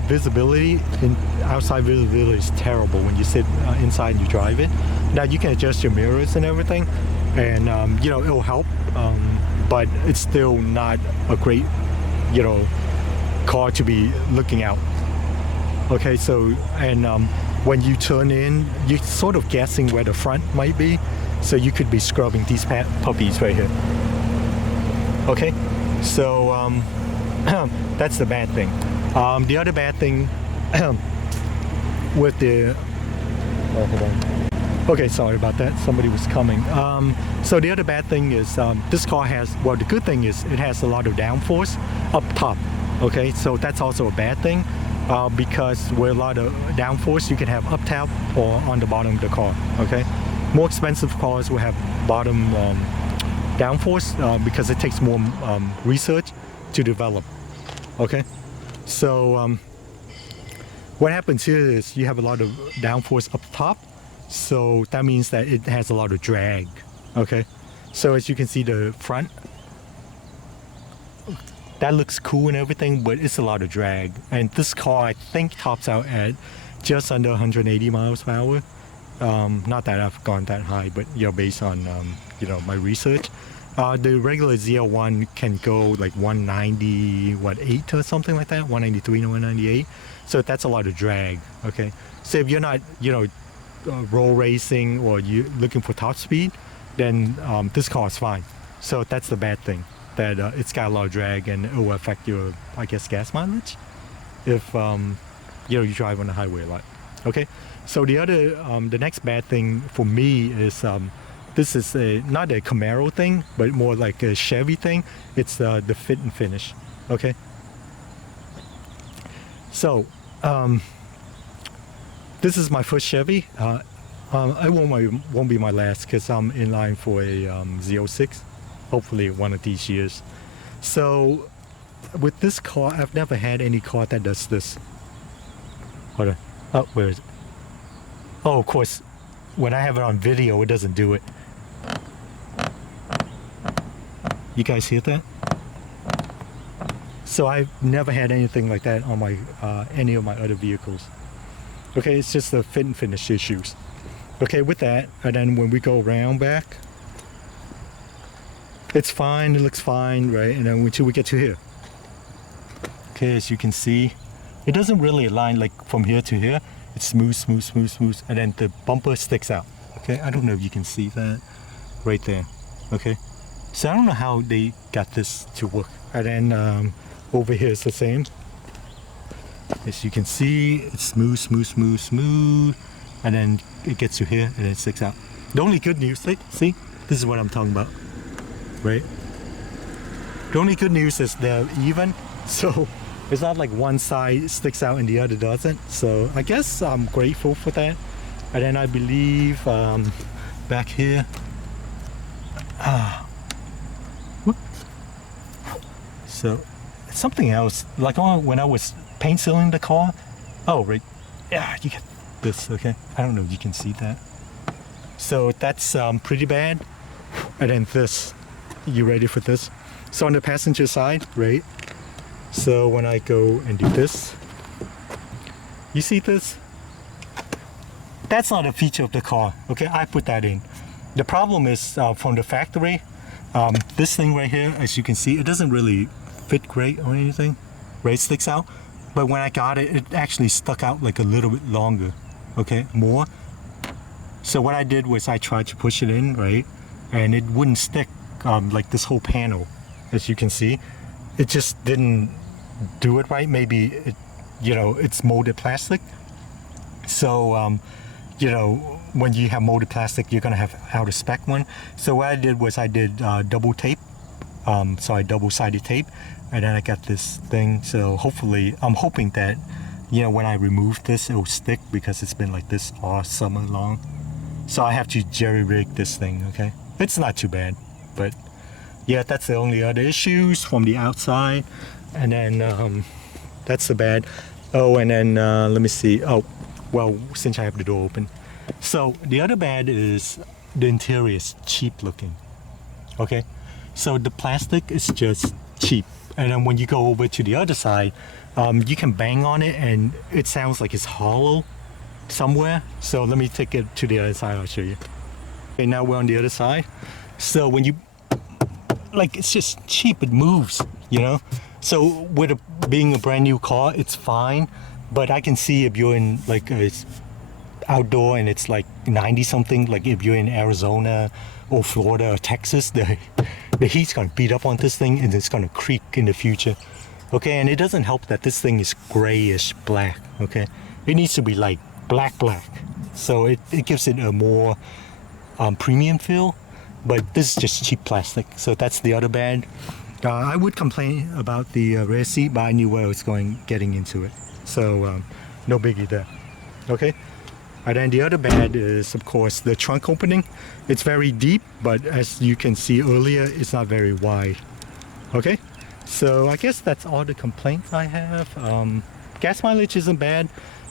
visibility, outside visibility is terrible when you sit inside and you drive it. Now you can adjust your mirrors and everything, and it'll help, but it's still not a great car to be looking out. Okay, so and when you turn in, you're sort of guessing where the front might be, so you could be scrubbing these puppies right here. Okay, so that's the bad thing. The other bad thing with the hold on. Okay, sorry about that. Somebody was coming. So the other bad thing is this car has, well, the good thing is it has a lot of downforce up top. Okay, so that's also a bad thing because with a lot of downforce, you can have up top or on the bottom of the car. Okay, more expensive cars will have bottom downforce because it takes more research to develop. Okay, so what happens here is you have a lot of downforce up top. So that means that it has a lot of drag. Okay, so as you can see, the front, that looks cool and everything, but it's a lot of drag. And this car, I think, tops out at just under 180 miles per hour. Not that I've gone that high, but based on my research, the regular ZL1 can go like 190, 8 or something like that, 193 to 198. So that's a lot of drag. Okay, so if you're not roll racing or you looking for top speed, then this car is fine. So that's the bad thing, that it's got a lot of drag and it will affect your, I guess, gas mileage if you drive on the highway a lot. Okay, so the next bad thing for me is this is not a Camaro thing, but more like a Chevy thing. It's the fit and finish. Okay, so this is my first Chevy. It won't be my last because I'm in line for a Z06, hopefully one of these years. So with this car, I've never had any car that does this. Hold on. Oh, where is it? Oh, of course, when I have it on video, it doesn't do it. You guys hear that? So I've never had anything like that on my any of my other vehicles. Okay, it's just the fit and finish issues. Okay, with that, and then when we go around back, it's fine, it looks fine, right? And then until we get to here. Okay, as you can see, it doesn't really align like from here to here. It's smooth, smooth, smooth, smooth, and then the bumper sticks out. Okay, I don't know if you can see that right there. Okay, so I don't know how they got this to work. And then over here is the same. As you can see, it's smooth, smooth, smooth, smooth, and then it gets to here and it sticks out. The only good news, see, this is what I'm talking about, right? The only good news is they're even, so it's not like one side sticks out and the other doesn't. So I guess I'm grateful for that. And then I believe back here, so something else, like when I was paint sealing the car. Oh, right, yeah, you get this, okay? I don't know if you can see that. So that's pretty bad. And then this, you ready for this? So on the passenger side, right? So when I go and do this, you see this? That's not a feature of the car, okay? I put that in. The problem is from the factory, this thing right here, as you can see, it doesn't really fit great or anything, right? It sticks out. But when I got it, it actually stuck out like a little bit longer, okay? More. So what I did was I tried to push it in, right? And it wouldn't stick like this whole panel, as you can see. It just didn't do it right. Maybe it, you know, it's molded plastic. So, you know, when you have molded plastic, you're gonna have out of spec one. So what I did was I did double tape. So I double-sided tape, and then I got this thing. So hopefully, I'm hoping that, you know, when I remove this, it'll stick because it's been like this all summer long. So I have to jerry-rig this thing, okay? It's not too bad, but yeah, that's the only other issues from the outside. And then that's the bad. Oh, and then let me see. Oh, well, since I have the door open. So the other bad is the interior is cheap looking, okay? So the plastic is just cheap. And then when you go over to the other side, you can bang on it and it sounds like it's hollow somewhere. So let me take it to the other side, I'll show you. Okay, now we're on the other side. So when you, like, it's just cheap, it moves, you know? So with being a brand new car, it's fine. But I can see if you're in like it's outdoor and it's like 90 something, like if you're in Arizona or Florida or Texas, the heat's gonna beat up on this thing and it's gonna creak in the future. Okay, and it doesn't help that this thing is grayish black, okay? It needs to be like black. So it gives it a more premium feel, but this is just cheap plastic. So that's the other bad. I would complain about the rear seat, but I knew where I was getting into it. So no biggie there, okay? And then the other bad is, of course, the trunk opening. It's very deep, but as you can see earlier, it's not very wide. Okay, so I guess that's all the complaints I have. Gas mileage isn't bad.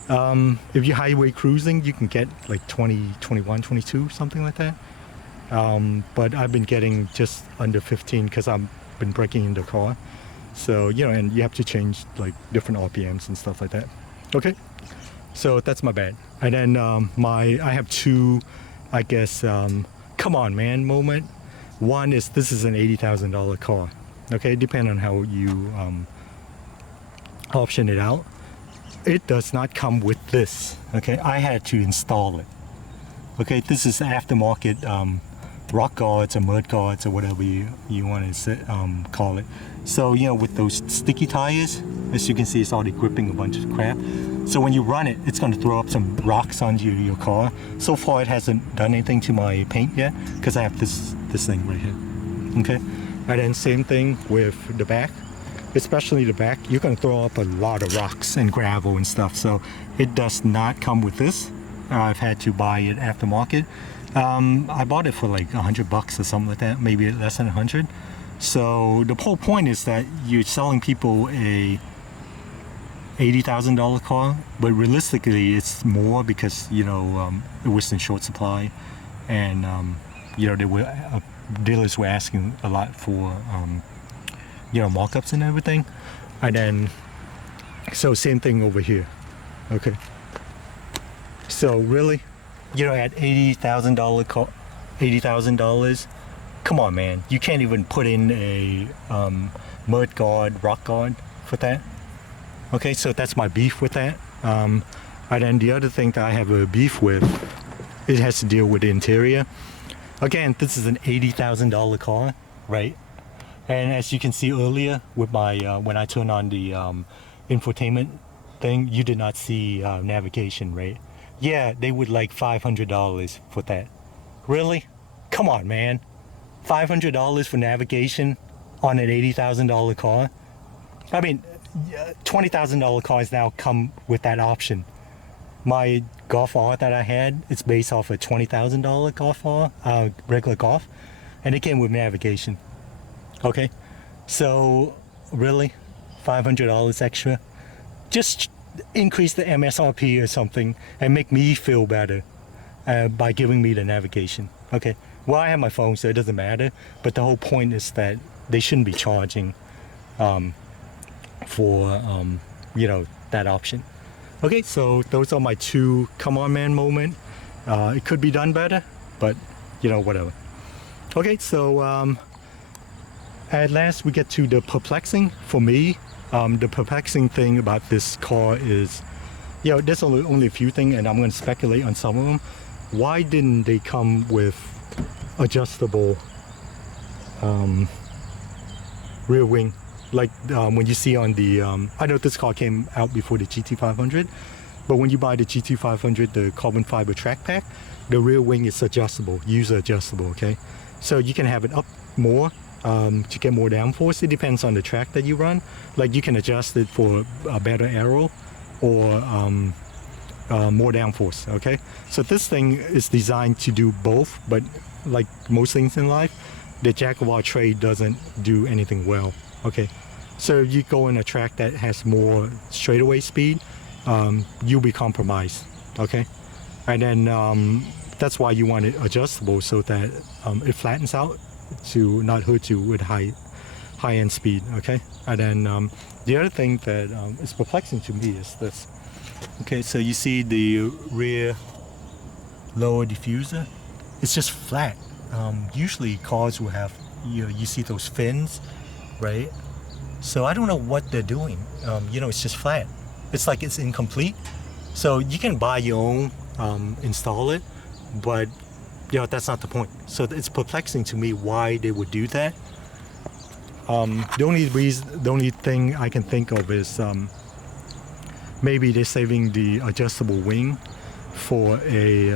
If you're highway cruising, you can get like 20, 21, 22, something like that. But I've been getting just under 15 because I've been breaking in the car. So, you know, and you have to change like different RPMs and stuff like that. Okay. So that's my bad. And then I have two, I guess, come on man moment. One is this is an $80,000 car. Okay, depending on how you option it out. It does not come with this. Okay, I had to install it. Okay, this is aftermarket rock guards or mud guards or whatever you want to call it. So, you know, with those sticky tires, as you can see, it's already gripping a bunch of crap. So when you run it, it's going to throw up some rocks onto your car. So far, it hasn't done anything to my paint yet because I have this thing right here. Okay, and then same thing with the back, especially the back. You're going to throw up a lot of rocks and gravel and stuff. So it does not come with this. I've had to buy it aftermarket. I bought it for like $100 or something like that, maybe less than 100. So the whole point is that you're selling people a $80,000 car, but realistically it's more because, you know, it was in short supply, and you know, they were dealers were asking a lot for you know, markups and everything. And then so same thing over here. Okay, so really, you know, at $80,000 car, $80,000, come on man, you can't even put in a mud guard, rock guard for that. Okay, so that's my beef with that. And then the other thing that I have a beef with, it has to deal with the interior. Again, this is an $80,000 car, right? And as you can see earlier with my, when I turn on the infotainment thing, you did not see navigation, right? Yeah, they would like $500 for that. Really? Come on, man. $500 for navigation on an $80,000 car? I mean, $20,000 cars now come with that option. My Golf R that I had, it's based off a $20,000 Golf R, regular Golf, and it came with navigation. Okay, so really, $500 extra? Just increase the MSRP or something and make me feel better by giving me the navigation. Okay, well, I have my phone, so it doesn't matter, but the whole point is that they shouldn't be charging for you know, that option. Okay, so those are my two come on man moment. It could be done better, but you know, whatever. Okay, so at last we get to the perplexing for me. The perplexing thing about this car is, you know, there's only a few things, and I'm going to speculate on some of them. Why didn't they come with adjustable rear wing? Like when you see on the, I know this car came out before the GT500, but when you buy the GT500, the carbon fiber track pack, the rear wing is adjustable, user adjustable, okay? So you can have it up more to get more downforce. It depends on the track that you run. Like you can adjust it for a better aero or more downforce, okay? So this thing is designed to do both, but like most things in life, the Jaguar Trade doesn't do anything well. Okay, so if you go in a track that has more straightaway speed, you'll be compromised. Okay, and then that's why you want it adjustable so that it flattens out to not hurt you with high-end speed. Okay, and then the other thing that is perplexing to me is this. Okay, so you see the rear lower diffuser, it's just flat. Usually cars will have, you see those fins, right? So I don't know what they're doing. You know, it's just flat. It's like it's incomplete. So you can buy your own, install it, but you know, that's not the point. So it's perplexing to me why they would do that. The only thing I can think of is maybe they're saving the adjustable wing for a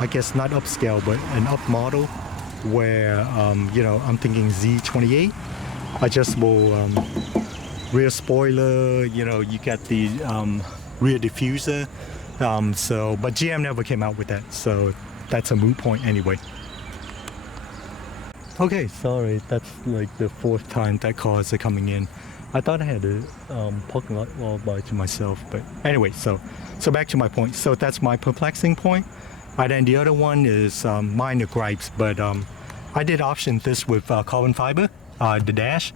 I guess not upscale, but an up model where, you know, I'm thinking Z28, adjustable rear spoiler, you know, you got the rear diffuser. But GM never came out with that, so that's a moot point anyway. Okay, sorry, that's like the fourth time that cars are coming in. I thought I had a parking lot all by to myself, but anyway, so back to my point. So that's my perplexing point. And then the other one is minor gripes, but I did option this with carbon fiber, the dash.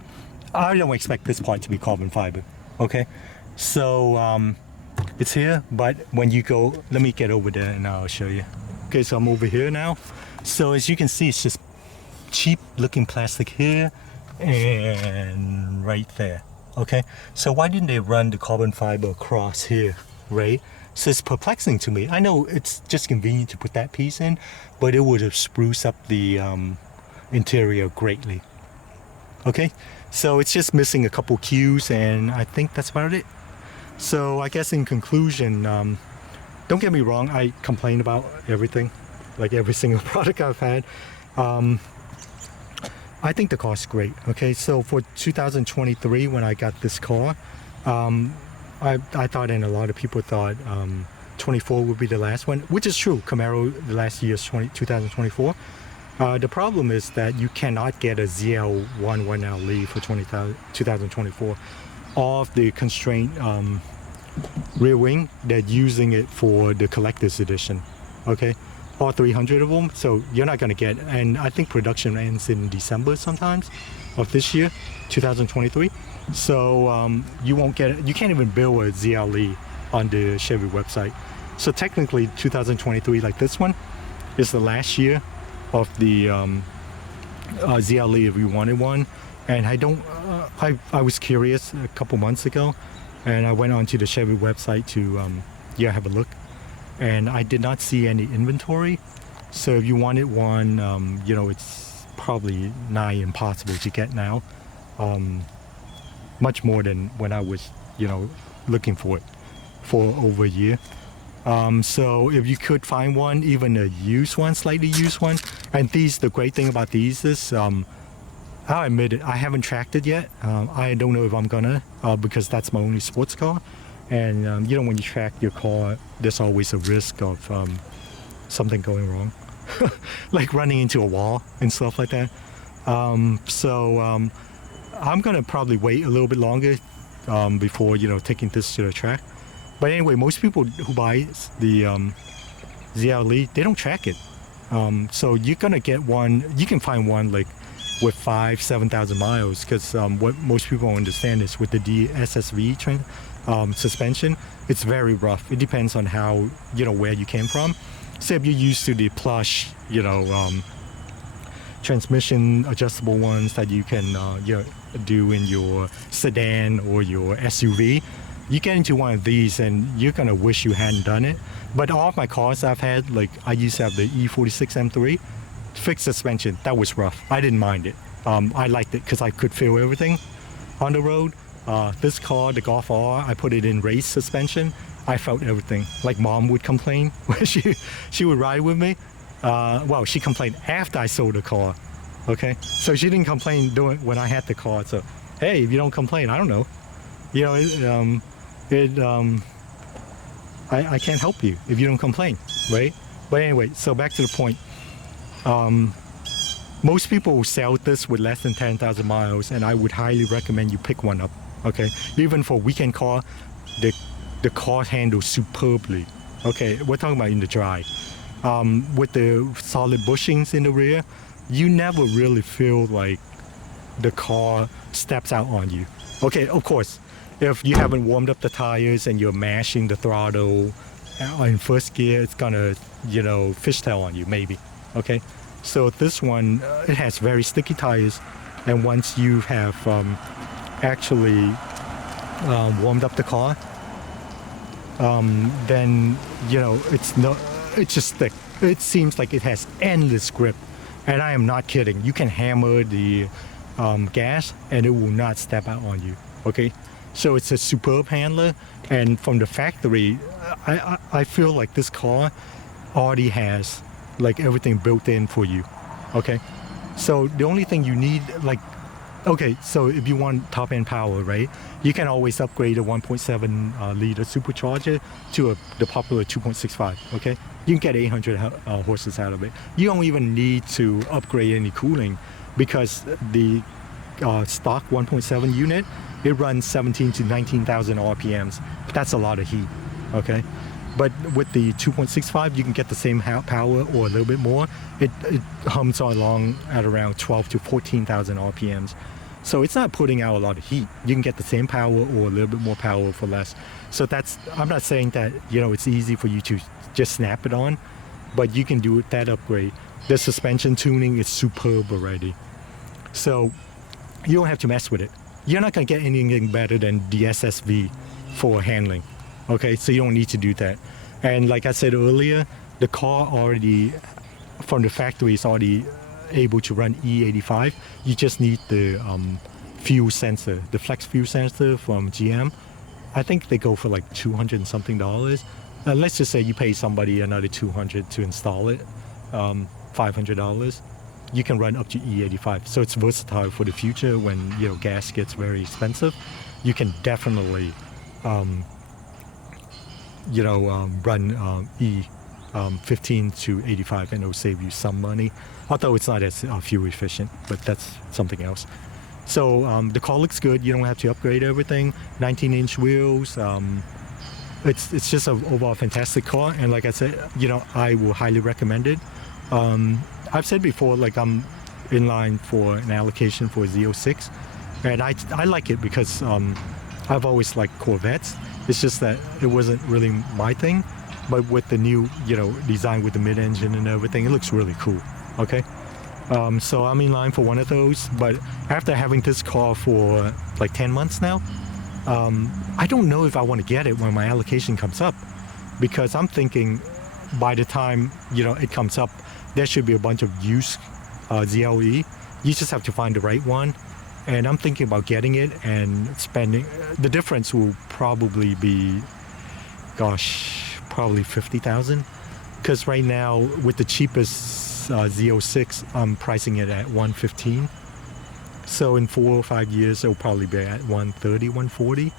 I don't expect this part to be carbon fiber, okay? So it's here, but when you go, let me get over there and I'll show you. Okay, so I'm over here now. So as you can see, it's just cheap looking plastic here and right there, okay? So why didn't they run the carbon fiber across here, right? So it's perplexing to me. I know it's just convenient to put that piece in, but it would have spruced up the interior greatly. Okay, so it's just missing a couple cues, and I think that's about it. So I guess in conclusion, don't get me wrong, I complain about everything, like every single product I've had. I think the car's great. Okay, so for 2023, when I got this car, I thought, and a lot of people thought 24 would be the last one, which is true. Camaro, the last year is 2024. The problem is that you cannot get a ZL1 1LE for 2024 off the constraint rear wing. They're using it for the collector's edition. Okay, all 300 of them. So you're not going to get, and I think production ends in December sometimes of this year, 2023. So you won't get it. You can't even build a ZLE on the Chevy website. So technically 2023, like this one, is the last year of the ZLE if you wanted one. and I don't. I was curious a couple months ago, and I went onto the Chevy website to have a look, and I did not see any inventory. So if you wanted one, it's probably nigh impossible to get now. Much more than when I was, looking for it for over a year. So if you could find one, even a used one, slightly used one, and the great thing about these is, I'll admit it, I haven't tracked it yet. I don't know if I'm gonna, because that's my only sports car. And when you track your car, there's always a risk of something going wrong, like running into a wall and stuff like that. So I'm gonna probably wait a little bit longer before taking this to the track. But anyway, most people who buy the ZLE, they don't track it. So you're gonna get one. You can find one like with 7,000 miles, because what most people don't understand is with the DSSV suspension, it's very rough. It depends on how where you came from. So if you're used to the plush, transmission adjustable ones that you can do in your sedan or your SUV, you get into one of these and you're gonna wish you hadn't done it. But all of my cars I've had, like I used to have the E46 M3, fixed suspension. That was rough. I didn't mind it. I liked it because I could feel everything on the road. This car, the Golf R, I put it in race suspension. I felt everything. Like Mom would complain when she would ride with me. Well, she complained after I sold the car. Okay, so she didn't complain when I had the car. So hey, if you don't complain, I don't know. I can't help you if you don't complain, right? But anyway, so back to the point. Most people will sell this with less than 10,000 miles, and I would highly recommend you pick one up. Okay, even for a weekend car, the car handles superbly. Okay, we're talking about in the dry. With the solid bushings in the rear, you never really feel like the car steps out on you. Okay, of course, if you haven't warmed up the tires and you're mashing the throttle in first gear, it's gonna, fishtail on you maybe. Okay, so this one, it has very sticky tires, and once you have actually warmed up the car, then it's just thick. It seems like it has endless grip, and I am not kidding. You can hammer the gas and it will not step out on you. Okay, so it's a superb handler, and from the factory, I feel like this car already has like everything built in for you. Okay, so the only thing you need, so if you want top end power, right, you can always upgrade a 1.7 liter supercharger to the popular 2.65. Okay, you can get 800 horses out of it. You don't even need to upgrade any cooling, because the stock 1.7 unit, it runs 17 to 19,000 RPMs. That's a lot of heat. Okay, but with the 2.65, you can get the same power or a little bit more. It hums along at around 12 to 14,000 RPMs. So it's not putting out a lot of heat. You can get the same power or a little bit more power for less. So I'm not saying that, it's easy for you to just snap it on, but you can do that upgrade. The suspension tuning is superb already. So you don't have to mess with it. You're not gonna get anything better than the SSV for handling. Okay, so you don't need to do that. And like I said earlier, the car already, from the factory, is already able to run E85. You just need the fuel sensor, the flex fuel sensor from GM. I think they go for like $200 and something. Let's just say you pay somebody another $200 to install it, $500. You can run up to E85. So it's versatile for the future when gas gets very expensive. You can definitely run E15 to 85, and it'll save you some money. Although it's not as fuel efficient, but that's something else. So the car looks good. You don't have to upgrade everything. 19-inch wheels. It's just an overall fantastic car. And like I said, I will highly recommend it. I've said before, like I'm in line for an allocation for a Z06, and I like it because I've always liked Corvettes. It's just that it wasn't really my thing, but with the new design with the mid-engine and everything, it looks really cool. Okay, So I'm in line for one of those, but after having this car for like 10 months now, I don't know if I want to get it when my allocation comes up, because I'm thinking by the time, you know, it comes up, there should be a bunch of used ZLE. You just have to find the right one. And I'm thinking about getting it and spending, the difference will probably be, gosh, probably 50,000. Because right now with the cheapest Z06, I'm pricing it at 115. So in 4 or 5 years, it'll probably be at 130, 140,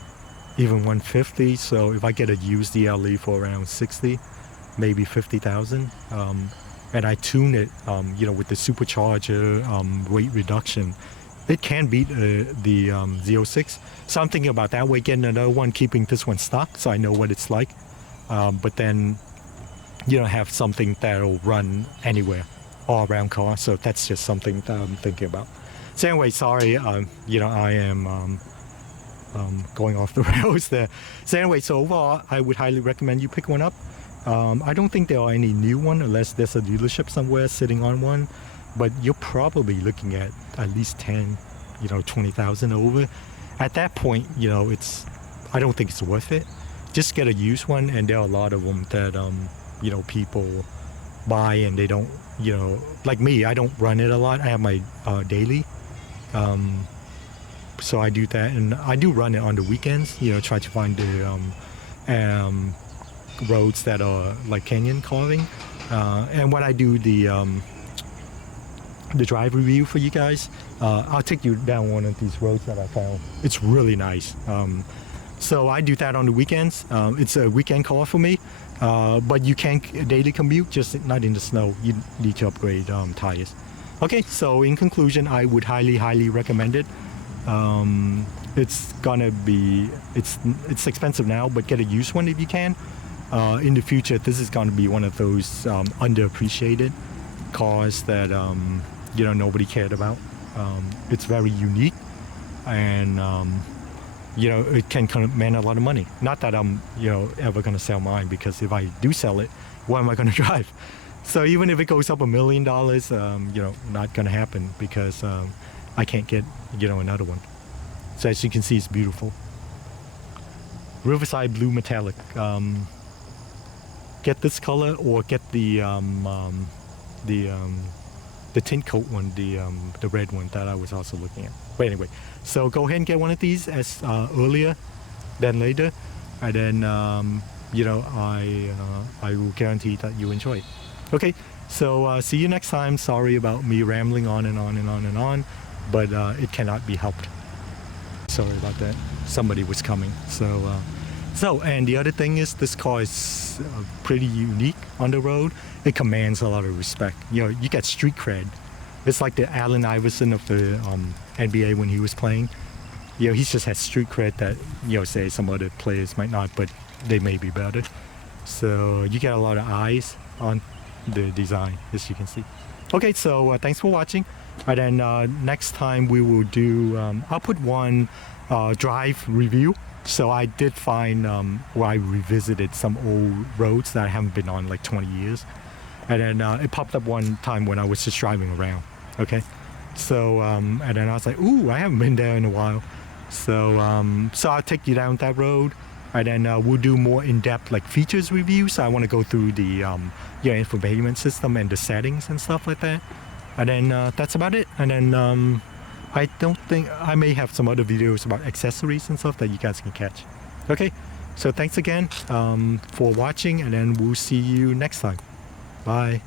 even 150. So if I get a used ZLE for around 60, maybe 50,000, and I tune it, you know, with the supercharger, weight reduction, it can beat the Z06. So I'm thinking about that way, getting another one, keeping this one stock, so I know what it's like. But then, you know, have something that'll run anywhere, all around car. So that's just something that I'm thinking about. So anyway, sorry, you know, I am going off the rails there. So anyway, so overall, I would highly recommend you pick one up. I don't think there are any new one unless there's a dealership somewhere sitting on one, but you're probably looking at least 10, you know, 20,000 over. At that point, you know, I don't think it's worth it. Just get a used one, and there are a lot of them that, you know, people buy and they don't, you know, like me, I don't run it a lot. I have my daily. So I do that, and I do run it on the weekends, you know, try to find the roads that are like canyon carving. And when I do the drive review for you guys, I'll take you down one of these roads that I found. It's really nice. So I do that on the weekends. It's a weekend car for me, but you can daily commute, just not in the snow. You need to upgrade tires. Okay, so in conclusion, I would highly recommend it. It's gonna be, it's expensive now, but get a used one if you can. In the future, this is gonna be one of those underappreciated cars that you know, nobody cared about. It's very unique, and you know, it can command a lot of money. Not that I'm, you know, ever gonna sell mine, because if I do sell it, what am I gonna drive? So even if it goes up $1 million, you know, not gonna happen, because I can't get, you know, another one. So as you can see, it's beautiful. Riverside blue metallic. Get this color, or get the tint coat one, the red one that I was also looking at. But anyway, so go ahead and get one of these as earlier than later, and then you know, I will guarantee that you enjoy it. Okay, so see you next time. Sorry about me rambling on and on and on and on, but it cannot be helped. Sorry about that. Somebody was coming. So and the other thing is, this car is pretty unique on the road. It commands a lot of respect. You know, you get street cred. It's like the Allen Iverson of the NBA when he was playing. You know, he just has street cred that, you know, say some other players might not, but they may be better. So you get a lot of eyes on the design, as you can see. Okay, so thanks for watching. And then next time we will do, I'll put one drive review. So I did find where I revisited some old roads that I haven't been on like 20 years. And then it popped up one time when I was just driving around. Okay, so and then I was like, ooh, I haven't been there in a while. So so I'll take you down that road, and then we'll do more in-depth like features reviews. So I want to go through the yeah, infotainment system and the settings and stuff like that. And then that's about it. And then I don't think, I may have some other videos about accessories and stuff that you guys can catch. Okay, so thanks again for watching, and then we'll see you next time. Bye.